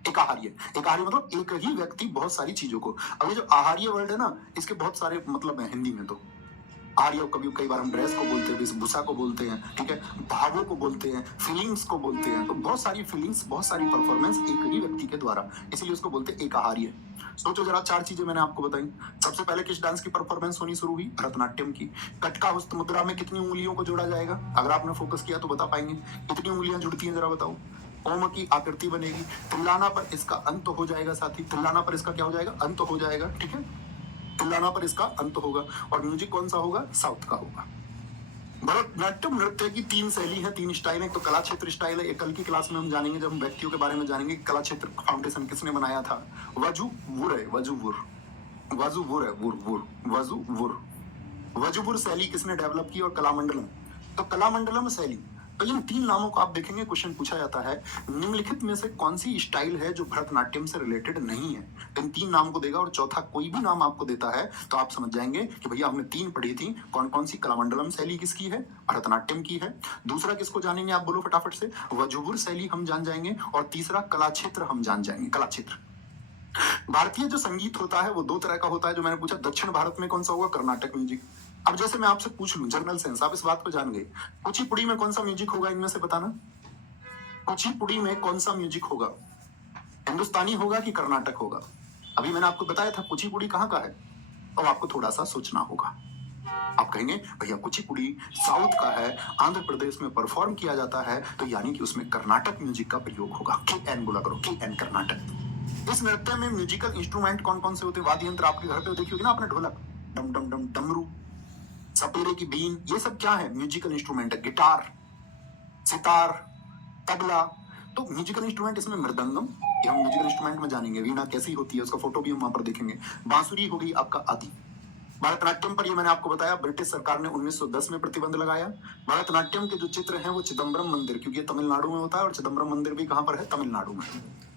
एकाहार्य। एकाहार्य मतलब एक ही व्यक्ति बहुत सारी चीजों को। अब ये जो आहार्य वर्ड है ना, इसके बहुत सारे मतलब है हिंदी में। तो आर्य कभी कई बार हम ड्रेस को बोलते हैं, वेशभूषा को बोलते हैं, ठीक है, भावों को बोलते हैं, फीलिंग्स को बोलते हैं। तो बहुत सारी फीलिंग्स, बहुत सारी परफॉर्मेंस एक ही व्यक्ति के द्वारा, इसलिए उसको बोलते हैं एकाहार्य। सोचो जरा, चार चीजें मैंने आपको बताई। सबसे पहले किस डांस की परफॉर्मेंस होनी शुरू हुई, भरतनाट्यम की। कटका हस्त मुद्रा में कितनी उंगलियों को जोड़ा जाएगा, अगर आपने फोकस किया तो बता पाएंगे कितनी उंगलियां जुड़ती हैं, जरा बताओ। ओम की आकृति बनेगी, तिल्लाना पर इसका अंत हो जाएगा साथी, तिल्लाना पर इसका क्या हो जाएगा, अंत हो जाएगा, ठीक है, तिल्लाना पर इसका अंत होगा। और म्यूजिक कौन सा होगा, साउथ का होगा। भरतनाट्यम नृत्य की तीन शैली है, तीन स्टाइल है। तो कला क्षेत्र स्टाइल है, कल की क्लास में हम जानेंगे, जब हम व्यक्तियों के बारे में जानेंगे कला क्षेत्र फाउंडेशन किसने बनाया था। वजुवुर है, वजुवुर, वजुवुर है, वुर वुर, वजुवुर। वजुवुर शैली किसने डेवलप की, और कलामंडलम। तो कलामंडलम शैली, तो इन तीन नामों को आप देखेंगे, क्वेश्चन पूछा जाता है निम्नलिखित में से कौन सी स्टाइल है जो भरतनाट्यम से रिलेटेड नहीं है। इन तीन नाम को देगा और चौथा कोई भी नाम आपको देता है तो आप समझ जाएंगे कि भैया हमने तीन पढ़ी थी, कौन कौन सी। कलामंडलम शैली किसकी है, भरतनाट्यम की है। दूसरा किसको जानेंगे आप बोलो फटाफट से, वजुवुर शैली हम जान जाएंगे। और तीसरा कला क्षेत्र हम जान जाएंगे, कला क्षेत्र। भारतीय जो संगीत होता है वो दो तरह का होता है, जो मैंने पूछा दक्षिण भारत में कौन सा होगा, कर्नाटक म्यूजिक। अब जैसे मैं आपसे पूछ लूं जनरल सेंस, आप इस बात को जान गए, कुचिपुड़ी में कौन सा म्यूजिक होगा, इनमें से बताना। कुचिपुड़ी में कौन सा म्यूजिक होगा, हिंदुस्तानी होगा कि कर्नाटक होगा। अभी मैंने आपको बताया था कुचिपुड़ी कहाँ का है, और आपको थोड़ा सा सोचना होगा। आप कहेंगे भैया कुचिपुड़ी साउथ का है, आंध्र प्रदेश में परफॉर्म किया जाता है, तो यानी कि उसमें कर्नाटक म्यूजिक का प्रयोग होगा। KN बोला करो, KN कर्नाटक। इस नृत्य में म्यूजिकल इंस्ट्रूमेंट कौन कौन से होते हैं, वाद्य यंत्र आपके घर पे देखी होगी ना आपने, ढोलक, डम डम डम, डमरू, सपेरे की बीन, ये सब क्या है, म्यूजिकल इंस्ट्रूमेंट है। गिटार, सितार, तबला। तो म्यूजिकल इंस्ट्रूमेंट इसमें मृदंगम, ये हम म्यूजिकल इंस्ट्रूमेंट में जानेंगे, वीणा कैसी होती है उसका फोटो भी हम वहां पर देखेंगे। बांसुरी हो गई आपका आदि। भरतनाट्यम पर ये मैंने आपको बताया ब्रिटिश सरकार ने 1910 में प्रतिबंध लगाया। भरतनाट्यम के जो चित्र हैं वो चिदम्बरम मंदिर, क्योंकि ये तमिलनाडु में होता है, और चिदम्बरम मंदिर भी कहां पर है, तमिलनाडु में।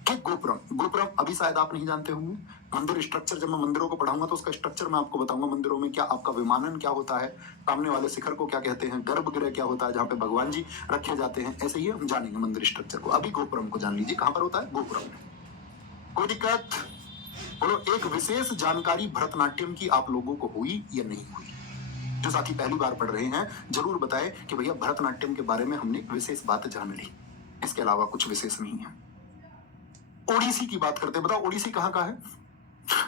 ठीक, गोपुरम, गोपुरम अभी शायद आप नहीं जानते होंगे। मंदिर स्ट्रक्चर, जब मैं मंदिरों को पढ़ाऊंगा तो उसका स्ट्रक्चर मैं आपको बताऊंगा। मंदिरों में क्या आपका विमानन क्या होता है, सामने वाले शिखर को क्या कहते हैं, गर्भगृह क्या होता है जहाँ पे भगवान जी रखे जाते हैं, ऐसे ही हम जानेंगे मंदिर स्ट्रक्चर को। अभी गोपुरम को जान लीजिए, कहां पर होता है, गोपुरम में। कोई दिक्कत बोलो। एक विशेष जानकारी भरतनाट्यम की आप लोगों को हुई या नहीं हुई, जो साथी पहली बार पढ़ रहे हैं जरूर बताएं कि भैया भरतनाट्यम के बारे में हमने विशेष बात जान ली, इसके अलावा कुछ विशेष नहीं है। ओडिसी की बात करते हैं, बताओ ओडिसी कहाँ का है,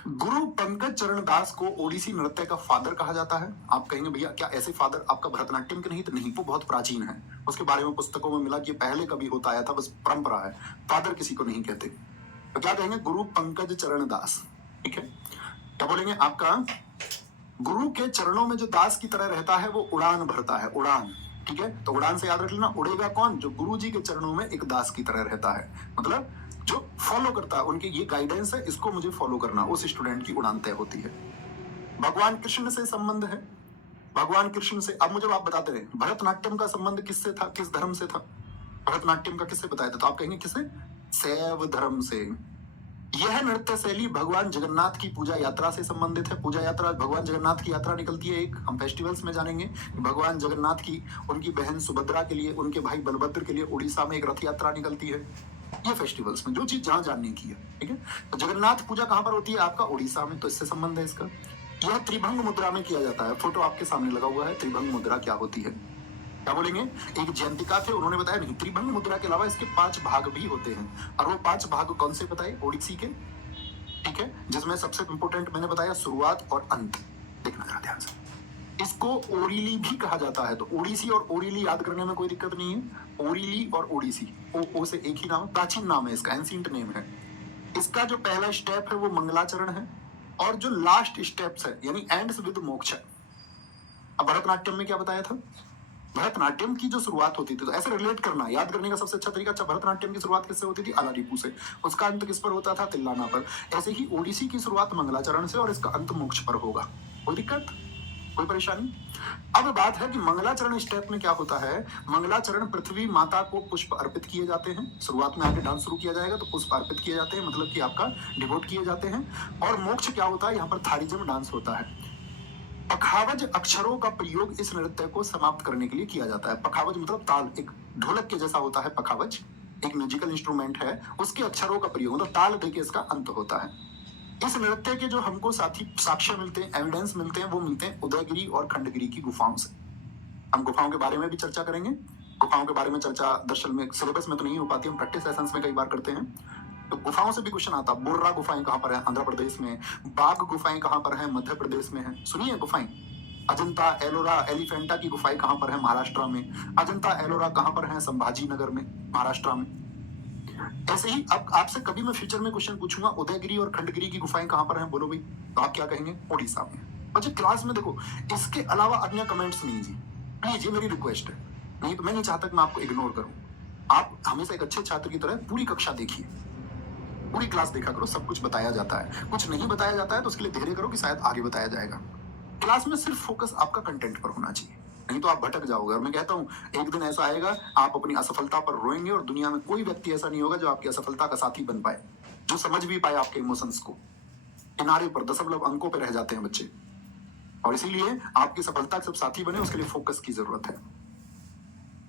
गुरु पंकज चरण दास को ओडिसी नृत्य का फादर कहा जाता है। आप कहेंगे भैया क्या ऐसे फादर आपका भरतनाट्यम के नहीं? तो नहीं, वो बहुत प्राचीन है, उसके बारे में पुस्तकों में मिला कि पहले कभी होता आया था, बस परंपरा है, फादर किसी को नहीं कहते। तो क्या कहेंगे? गुरु पंकज चरण दास। ठीक है, क्या बोलेंगे? आपका गुरु के चरणों में जो दास की तरह रहता है वो उड़ान भरता है, उड़ान। ठीक है, तो उड़ान से याद रख लेना, उड़ेगा कौन? जो गुरु जी के चरणों में एक दास की तरह रहता है, मतलब जो फॉलो करता है, उनके ये गाइडेंस है, इसको मुझे फॉलो करना, उस स्टूडेंट की उड़ान तय होती है। भगवान कृष्ण से संबंध है, भगवान कृष्ण से। अब मुझे आप बताते रहे भरतनाट्यम का संबंध किससे था, किस धर्म से था? भरतनाट्यम का किससे बताया था? तो आप कहेंगे किससे? शैव धर्म से। यह नृत्य शैली भगवान जगन्नाथ की पूजा यात्रा से संबंधित है। पूजा यात्रा, भगवान जगन्नाथ की यात्रा निकलती है एक, हम फेस्टिवल्स में जानेंगे कि भगवान जगन्नाथ की, उनकी बहन सुभद्रा के लिए, उनके भाई बलभद्र के लिए उड़ीसा में एक रथ यात्रा निकलती है। ये फेस्टिवल्स में जो चीज जहां जानने की है, ठीक है। तो जगन्नाथ पूजा कहां पर होती है? आपका उड़ीसा में, तो इससे संबंध है इसका। यह त्रिभंग मुद्रा में किया जाता है। फोटो आपके सामने लगा हुआ है। त्रिभंग मुद्रा क्या होती है? क्या बोलेंगे? एक जयंतिका थे, उन्होंने बताया नहीं, त्रिभंग मुद्रा के अलावा इसके 5 भाग भी होते हैं, और वो 5 भाग कौन से बताए? ओडिसी के। ठीक है, जिसमें सबसे इंपोर्टेंट मैंने बताया शुरुआत और अंत। देखना जरा ध्यान से, इसको ओरिली भी कहा जाता है। तो ओडिसी और ओरिली याद करने में कोई दिक्कत नहीं है। ओरिली और ओडिसी, ओ से एक ही नाम, प्राचीन नाम है इसका, एंशिएंट नेम है इसका। जो पहला स्टेप है वो मंगलाचरण है, और जो लास्ट स्टेप्स है यानी एंड्स विद मोक्ष। अब भरतनाट्यम में क्या बताया था? भरतनाट्यम की जो शुरुआत होती थी, तो ऐसे रिलेट करना, याद करने का सबसे अच्छा तरीका, अच्छा भरतनाट्यम की शुरुआत किससे होती थी? अलारिपू से। उसका अंत किस पर होता था? तिल्लाना पर। ऐसे ही ओडिसी की शुरुआत मंगलाचरण से और इसका अंत मोक्ष पर होगा। कोई दिक्कत, कोई परेशानी? अब बात है कि मंगलाचरण स्टेप में क्या होता है। मंगलाचरण पृथ्वी माता को पुष्प अर्पित किए जाते हैं। शुरुआत में आके डांस शुरू किया जाएगा तो पुष्प अर्पित किए जाते हैं, मतलब कि आपका डिवोट किए जाते हैं। और मोक्ष क्या होता है? यहाँ पर थारिजम डांस होता है। पखावज अक्षरों का प्रयोग इस नृत्य को समाप्त करने के लिए किया जाता है। पखावज मतलब ताल, एक ढोलक के जैसा होता है पखावज, एक म्यूजिकल इंस्ट्रूमेंट है, उसके अक्षरों का प्रयोग मतलब ताल देके इसका अंत होता है। इस नृत्य के जो हमको साथी साक्ष्य मिलते हैं, एविडेंस मिलते हैं, वो मिलते हैं उदयगिरी और खंडगिरी की गुफाओं से। हम गुफाओं के बारे में भी चर्चा करेंगे। गुफाओं के बारे में चर्चा दरअसल में सिलेबस में तो नहीं हो पाती, हम प्रैक्टिस सेशंस में कई बार करते हैं। तो गुफाओं से भी क्वेश्चन आता, बोर्रा गुफाएं कहां पर है? आंध्र प्रदेश में। बाघ गुफाएं कहां पर है? मध्य प्रदेश में है। सुनिए गुफाएं, अजंता एलोरा एलिफेंटा की गुफाएं कहां पर है? महाराष्ट्र में। अजंता एलोरा कहां पर है? संभाजी नगर में, महाराष्ट्र में। ऐसे ही अब आपसे कभी मैं फ्यूचर में क्वेश्चन पूछूंगा, उदयगिरी और खंडगिरी की गुफाएं कहां पर हैं? बोलो भाई, तो आप क्या कहेंगे? ओडिशा में। अच्छा, क्लास में देखो, इसके अलावा अन्य कमेंट्स नहीं जी, प्लीज, ये मेरी रिक्वेस्ट है। नहीं तो मैं नहीं चाहता कि मैं आपको इग्नोर करूं। आप हमेशा एक अच्छे छात्र की तरह पूरी कक्षा देखिए, पूरी क्लास देखा करो, सब कुछ बताया जाता है। कुछ नहीं बताया जाता है तो उसके लिए धैर्य करो कि शायद आगे बताया जाएगा। क्लास में सिर्फ फोकस आपका कंटेंट पर होना चाहिए, नहीं तो आप भटक जाओगे। और मैं कहता हूं, एक दिन ऐसा आएगा आप अपनी असफलता पर रोएंगे, और दुनिया में कोई व्यक्ति ऐसा नहीं होगा जो आपकी असफलता का साथी बन पाए, जो समझ भी पाए आपके इमोशंस को। किनारे पर दशमलव अंकों पर रह जाते हैं बच्चे, और इसीलिए आपकी सफलता के सब साथी बने, उसके लिए फोकस की जरूरत है।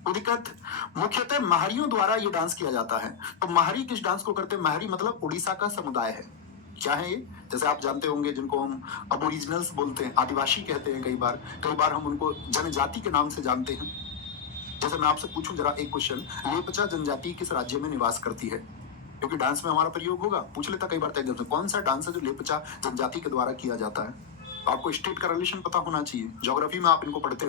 कोई दिक्कत? मुख्यतः महारियों द्वारा ये डांस किया जाता है। तो महारी किस डांस को करते हैं? महारी मतलब उड़ीसा का समुदाय है। क्या है ये? जैसे आप जानते होंगे, जिनको हम अबोरिजिनल्स बोलते हैं, आदिवासी कहते हैं, कई बार हम उनको जनजाति के नाम से जानते हैं। जैसे मैं आपसे पूछूं जरा एक क्वेश्चन, लेपचा जनजाति किस राज्य में निवास करती है? क्योंकि डांस में हमारा प्रयोग होगा, पूछ लेता कई बार एग्जाम से, कौन सा डांस है जो लेपचा जनजाति के द्वारा किया जाता है? तो आपको स्टेट का रिलेशन पता होना चाहिए। ज्योग्राफी में आप इनको पढ़ते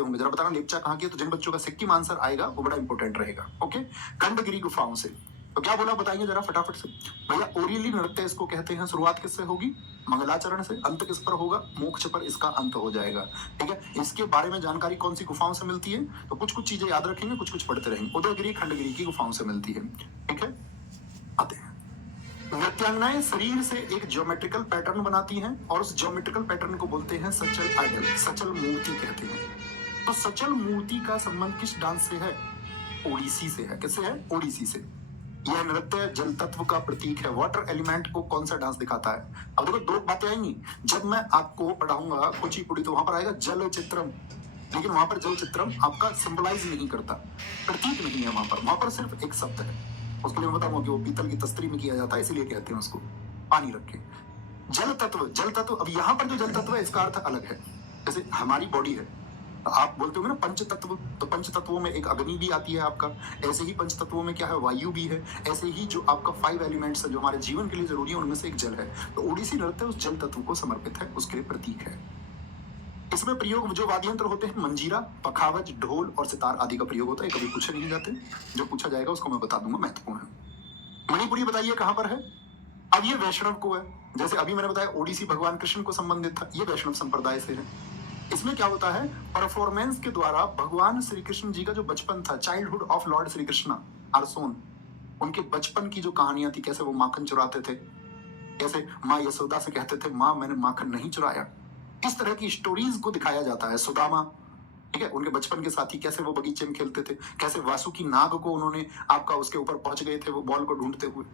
होंगे, जरा बताना लेपचा कहाँ की है? तो जिन बच्चों का सिक्किम आंसर आएगा वो बड़ा इंपॉर्टेंट रहेगा। ओके, खंडगिरी गुफाओं से। तो क्या बोला बताएंगे जरा फटाफट से भैया? ओरिली नृत्य इसको कहते हैं। शुरुआत किससे होगी? मंगलाचरण से। अंत किस पर होगा? मोक्ष पर इसका अंत हो जाएगा। ठीक है, इसके बारे में जानकारी कौन सी गुफाओं से मिलती है? तो कुछ कुछ चीजें याद रखेंगे, कुछ कुछ पढ़ते रहेंगे। उदयगिरी खंडगिरी की गुफाओं से मिलती है। ठीक है, आते हैं। नृत्यांगनाएं शरीर से एक ज्योमेट्रिकल पैटर्न बनाती हैं, और उस ज्योमेट्रिकल पैटर्न को बोलते हैं सचल आइडल, सचल मूर्ति कहते हैं। तो सचल मूर्ति का संबंध किस डांस से है? ओडिसी से है। किससे है? ओडिसी से। यह नृत्य जल तत्व का प्रतीक है। वाटर एलिमेंट को कौन सा डांस दिखाता है? अब देखो, दो बातें आएंगी। जब मैं आपको पढ़ाऊंगा कुचिपुड़ी, तो वहां पर आएगा जल चित्रम, लेकिन वहां पर जल चित्रम आपका सिंबलाइज नहीं करता, प्रतीक नहीं है वहां पर सिर्फ एक शब्द है। उसके लिए मैं बताऊंगा कि वो पीतल की तस्तरी में किया जाता है, इसीलिए कहते हैं उसको पानी रख के। जल तत्व, अब यहाँ पर जो जल तत्व है इसका अर्थ अलग है। जैसे हमारी बॉडी है, आप बोलते होंगे ना पंच तत्व, तो पंच तत्वों में एक अग्नि भी आती है आपका, ऐसे ही पंच तत्वों में क्या है, वायु भी है, ऐसे ही जो आपका 5 एलिमेंट्स है जो हमारे जीवन के लिए जरूरी है उनमें से एक जल है। तो ओडिसी नृत्य उस जल तत्व को समर्पित है, उसके प्रतीक है। इसमें प्रयोग जो वाद्य यंत्र होते हैं, मंजीरा, पखावज, ढोल और सितार आदि का प्रयोग होता है। कभी पूछे नहीं जाते, जो पूछा जाएगा उसको मैं बता दूंगा, महत्वपूर्ण है। मणिपुरी बताइए कहां पर है। अब ये वैष्णव को है, जैसे अभी मैंने बताया ओडिसी भगवान कृष्ण को संबंधित था, ये वैष्णव संप्रदाय से है। इसमें क्या होता है, परफॉर्मेंस के द्वारा भगवान श्री कृष्ण जी का जो बचपन था, childhood of lord Shri Krishna आरसोन, उनके बचपन की जो कहानियां थी, कैसे वो माखन चुराते थे, कैसे माँ यशोदा से कहते थे माँ मैंने माखन नहीं चुराया, इस तरह की स्टोरीज को दिखाया जाता है। सुदामा, ठीक है, उनके बचपन के साथी कैसे वो बगीचे में खेलते थे, कैसे वासुकी नाग को उन्होंने आपका उसके ऊपर पहुंच गए थे वो बॉल को ढूंढते हुए,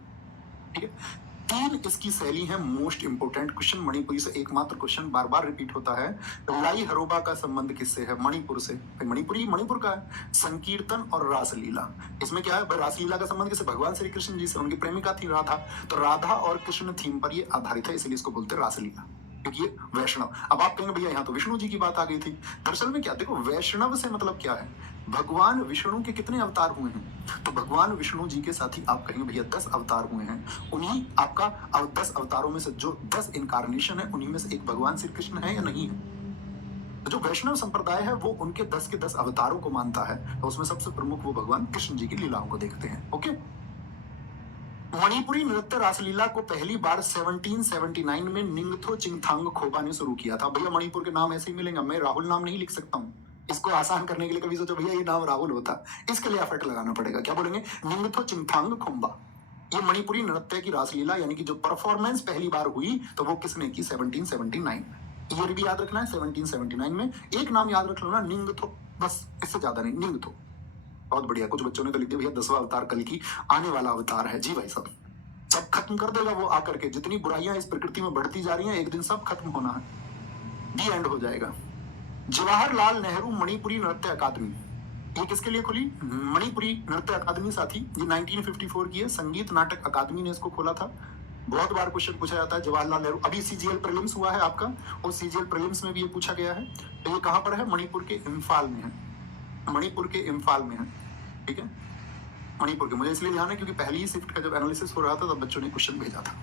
ठीक है। 3 इसकी शैली है। मोस्ट इंपोर्टेंट क्वेश्चन मणिपुरी से एकमात्र क्वेश्चन बार बार रिपीट होता है, लाई हरोबा का संबंध किससे है, मणिपुर से। मणिपुरी मणिपुर का है। संकीर्तन और रासलीला, इसमें क्या है, रासलीला का संबंध किससे, भगवान श्री कृष्ण जी से, उनकी प्रेमिका थी राधा, तो राधा और कृष्ण थीम पर ये आधारित है, इसलिए इसको बोलते हैं रासलीला, क्योंकि ये वैष्णव। अब आप कहेंगे भैया यहाँ तो विष्णु जी की बात आ गई थी। दरअसल में क्या, देखो वैष्णव से मतलब क्या है, भगवान विष्णु के कितने अवतार हुए हैं, तो भगवान विष्णु जी के साथ ही आप कहेंगे भैया 10 अवतार हुए हैं, उन्हीं आपका 10 अवतारों में से जो 10 इनकारनेशन है उन्हीं में से एक भगवान श्री कृष्ण है या नहीं है। तो जो वैष्णव संप्रदाय है वो उनके 10 के 10 अवतारों को मानता है, तो उसमें सबसे प्रमुख वो भगवान कृष्ण जी की लीलाओं को देखते हैं। ओके, मणिपुरी नृत्य रासलीला को पहली बार 1779 में निंगथो चिंगथांग खोबा ने शुरू किया था। भैया मणिपुर के नाम ऐसे ही मिलेंगे, मैं राहुल नाम नहीं लिख सकता हूँ, इसको आसान करने के लिए कभी सोचो भैया ये नाम राहुल होता, इसके लिए एफर्ट लगाना पड़ेगा। क्या बोलेंगे, निंगथो चिंगथांग खोबा। ये मणिपुरी नृत्य की रासलीला यानी कि जो परफॉर्मेंस पहली बार हुई तो वो किसने की, 1779। ईयर भी याद रखना है, 1779 में। एक नाम याद रख लो ना, निंगथो, बस, इससे ज्यादा नहीं, निंगथो। बहुत बढ़िया, कुछ बच्चों ने तो लिख दिया भैया 10वां अवतार कल की आने वाला अवतार है। जी भाई साहब, सब खत्म कर देगा वो आकर के, जितनी बुराइयां इस प्रकृति में बढ़ती जा रही हैं एक दिन सब खत्म होना है, दी एंड हो जाएगा। जवाहरलाल नेहरू मणिपुरी नृत्य अकादमी, ये किसके लिए खुली, मणिपुरी नृत्य अकादमी साथी, ये 1954 की है, संगीत नाटक अकादमी ने इसको खोला था। बहुत बार क्वेश्चन पूछा जाता है जवाहरलाल नेहरू, अभी सीजीएल प्रीलिम्स हुआ है आपका, और सीजीएल प्रीलिम्स में भी ये पूछा गया है। तो ये कहां पर है, मणिपुर के इम्फाल में है, मणिपुर के इम्फाल में है, ठीक है, मणिपुर के। मुझे इसलिए ध्यान है क्योंकि पहली ही शिफ्ट का जब एनालिसिस हो रहा था तब बच्चों ने क्वेश्चन भेजा था,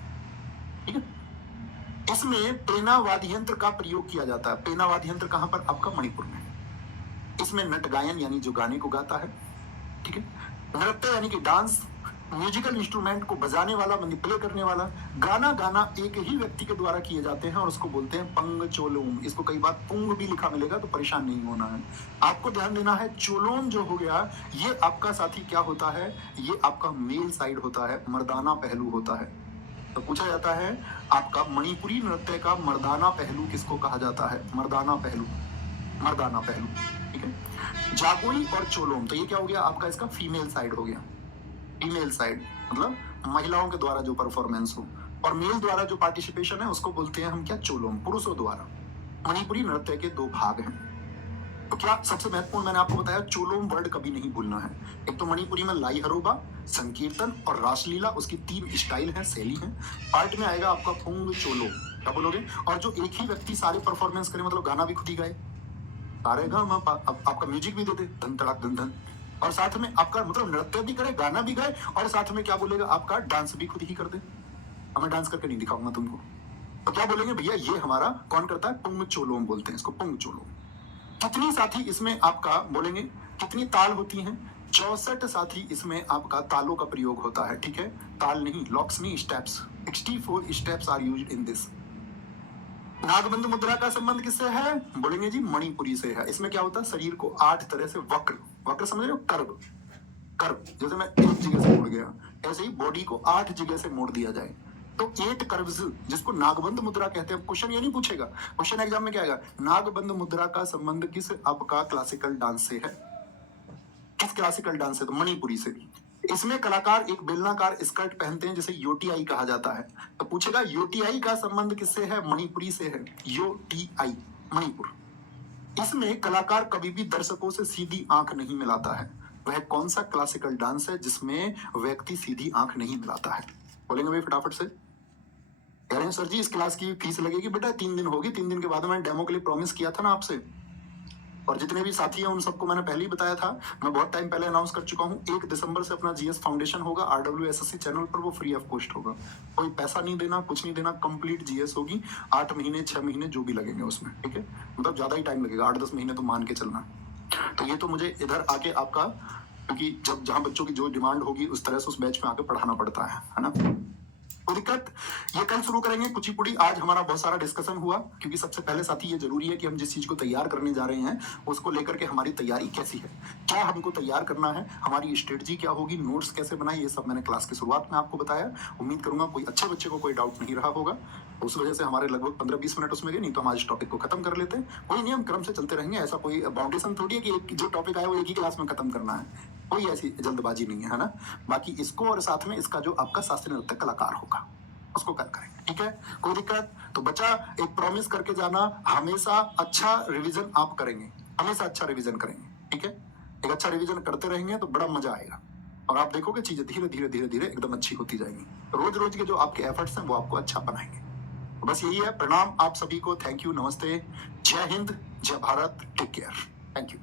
ठीक है। इसमें पेना वाद्य यंत्र का प्रयोग किया जाता है। पेना वाद्य यंत्र कहां पर, आपका मणिपुर में। इसमें नट गायन यानी जो गाने को गाता है, ठीक है। नृत्य यानी कि डांस, म्यूजिकल इंस्ट्रूमेंट को बजाने वाला, मैनिपुलेट करने वाला। गाना गाना एक ही व्यक्ति के द्वारा किए जाते हैं और उसको बोलते हैं पंग चोलोम। इसको कई बार पुंग भी लिखा मिलेगा तो परेशान नहीं होना है, आपको ध्यान देना है। चोलोम जो हो गया ये आपका साथी क्या होता है, ये आपका मेल साइड होता है, मर्दाना पहलू होता है। तो पूछा जाता है आपका मणिपुरी नृत्य का मर्दाना पहलू किसको कहा जाता है, मर्दाना पहलू, मर्दाना पहलू, ठीक है। जागोई और चोलोम, तो ये क्या हो गया आपका, इसका फीमेल साइड हो गया, फीमेल साइड मतलब महिलाओं के द्वारा जो परफॉर्मेंस हो, और मेल द्वारा जो पार्टिसिपेशन है उसको बोलते हैं हम क्या, चोलोम, पुरुषों द्वारा। मणिपुरी नृत्य के 2 भाग हैं। तो क्या सबसे महत्वपूर्ण मैंने आपको बताया, चोलोम वर्ड कभी नहीं भूलना है। एक तो मणिपुरी में लाई हरोबा, संकीर्तन और रासलीला, उसकी 3 स्टाइल है, शैली है। पार्ट में आएगा आपका पुंग चोलो, क्या बोलोगे, और जो एक ही व्यक्ति सारे परफॉर्मेंस करे, मतलब गाना भी खुद ही गाए, सारे गा मा पा, आपका म्यूजिक भी देते धन तड़ाक धन धन, और साथ में आपका मतलब नृत्य भी करे, गाना भी गाए, और साथ में क्या बोलेगा आपका डांस भी खुद ही कर दे। हमें डांस करके नहीं दिखाऊंगा तुमको, तो क्या बोलेंगे भैया ये हमारा कौन करता है, पुंग चोलोम बोलते हैं इसको, पुंग चोलोम। कितनी साथी इसमें आपका बोलेंगे, कितनी ताल होती हैं, 64 साथी इसमें आपका तालों का प्रयोग होता है, ठीक है। ताल नहीं, लॉक्स नहीं, steps, 64 steps are used in this. नागबंध मुद्रा का संबंध किससे है, बोलेंगे जी मणिपुरी से है। इसमें क्या होता है, शरीर को 8 तरह से वक्र, वक्र समझ रहे हो, कर्व, कर्व, जैसे मैं एक जगह से मुड़ गया, ऐसे ही बॉडी को 8 जगह से मोड़ दिया जाए, तो 8 कर्व्स, जिसको नागबंध मुद्रा कहते हैं। क्वेश्चन ये नहीं पूछेगा, क्वेश्चन एग्जाम में क्या आएगा, नागबंध मुद्रा का संबंध किस आपका क्लासिकल डांस से है, किस क्लासिकल डांस से, तो मणिपुरी से। इसमें कलाकार एक बेलनाकार स्कर्ट पहनते हैं जिसे योटीआई कहा जाता है। तो पूछेगा योटीआई का संबंध किससे है, मणिपुरी से है, योटीआई, मणिपुर। इसमें कलाकार कभी भी दर्शकों से सीधी आंख नहीं मिलाता है। वह कौन सा क्लासिकल डांस है जिसमें व्यक्ति सीधी आंख नहीं मिलाता है, बोलेंगे भाई फटाफट से। कह रहे हैं सर जी इस क्लास की फीस लगेगी, बेटा 3 दिन होगी, 3 दिन के बाद मैंने डेमो के लिए प्रॉमिस किया था ना आपसे, और जितने भी साथी हैं उन सबको मैंने पहले ही बताया था, मैं बहुत टाइम पहले अनाउंस कर चुका हूँ, 1 दिसंबर से अपना जीएस फाउंडेशन होगा RWSSC चैनल पर, वो फ्री ऑफ कॉस्ट होगा, कोई पैसा नहीं देना, कुछ नहीं देना, कंप्लीट जीएस होगी, 8 महीने 6 महीने जो भी लगेंगे उसमें, ठीक है, मतलब ज्यादा ही टाइम लगेगा, 8-10 महीने तो मान के चलना। तो ये तो मुझे इधर आके आपका, क्योंकि जब जहां बच्चों की जो डिमांड होगी उस तरह से उस बैच में आके पढ़ाना पड़ता है ना। कोई दिक्कत, ये कल शुरू करेंगे कुचिपुड़ी। आज हमारा बहुत सारा डिस्कशन हुआ, क्योंकि सबसे पहले साथी ये जरूरी है कि हम जिस चीज को तैयार करने जा रहे हैं उसको लेकर के हमारी तैयारी कैसी है, क्या हमको तैयार करना है, हमारी स्ट्रेटजी क्या होगी, नोट्स कैसे बनाए, ये सब मैंने क्लास की शुरुआत में आपको बताया। उम्मीद करूंगा कोई अच्छे बच्चे को कोई डाउट नहीं रहा होगा, उस वजह से हमारे लगभग 15-20 मिनट उसमें गए, नहीं तो हम आज टॉपिक को खत्म कर लेते हैं। कोई नियम क्रम से चलते रहेंगे, ऐसा कोई बाउंडेशन थोड़ी है कि एक जो टॉपिक आया वो एक ही क्लास में खत्म करना है, कोई ऐसी जल्दबाजी नहीं है ना। बाकी इसको और साथ में इसका जो आपका शास्त्रीय नृत्य कलाकार होगा उसको कल करेंगे, ठीक है, कोई दिक्कत। तो बच्चा एक प्रॉमिस करके जाना, हमेशा अच्छा रिवीजन आप करेंगे, हमेशा अच्छा रिवीजन करेंगे, ठीक है, एक अच्छा रिवीजन करते रहेंगे तो बड़ा मजा आएगा और आप देखोगे चीजें धीरे धीरे धीरे धीरे एकदम अच्छी होती जाएंगी। रोज रोज के जो आपके एफर्ट्स हैं वो आपको अच्छा बनाएंगे। तो बस यही है, प्रणाम आप सभी को, थैंक यू, नमस्ते, जय हिंद, जय Bharat, take care, thank you.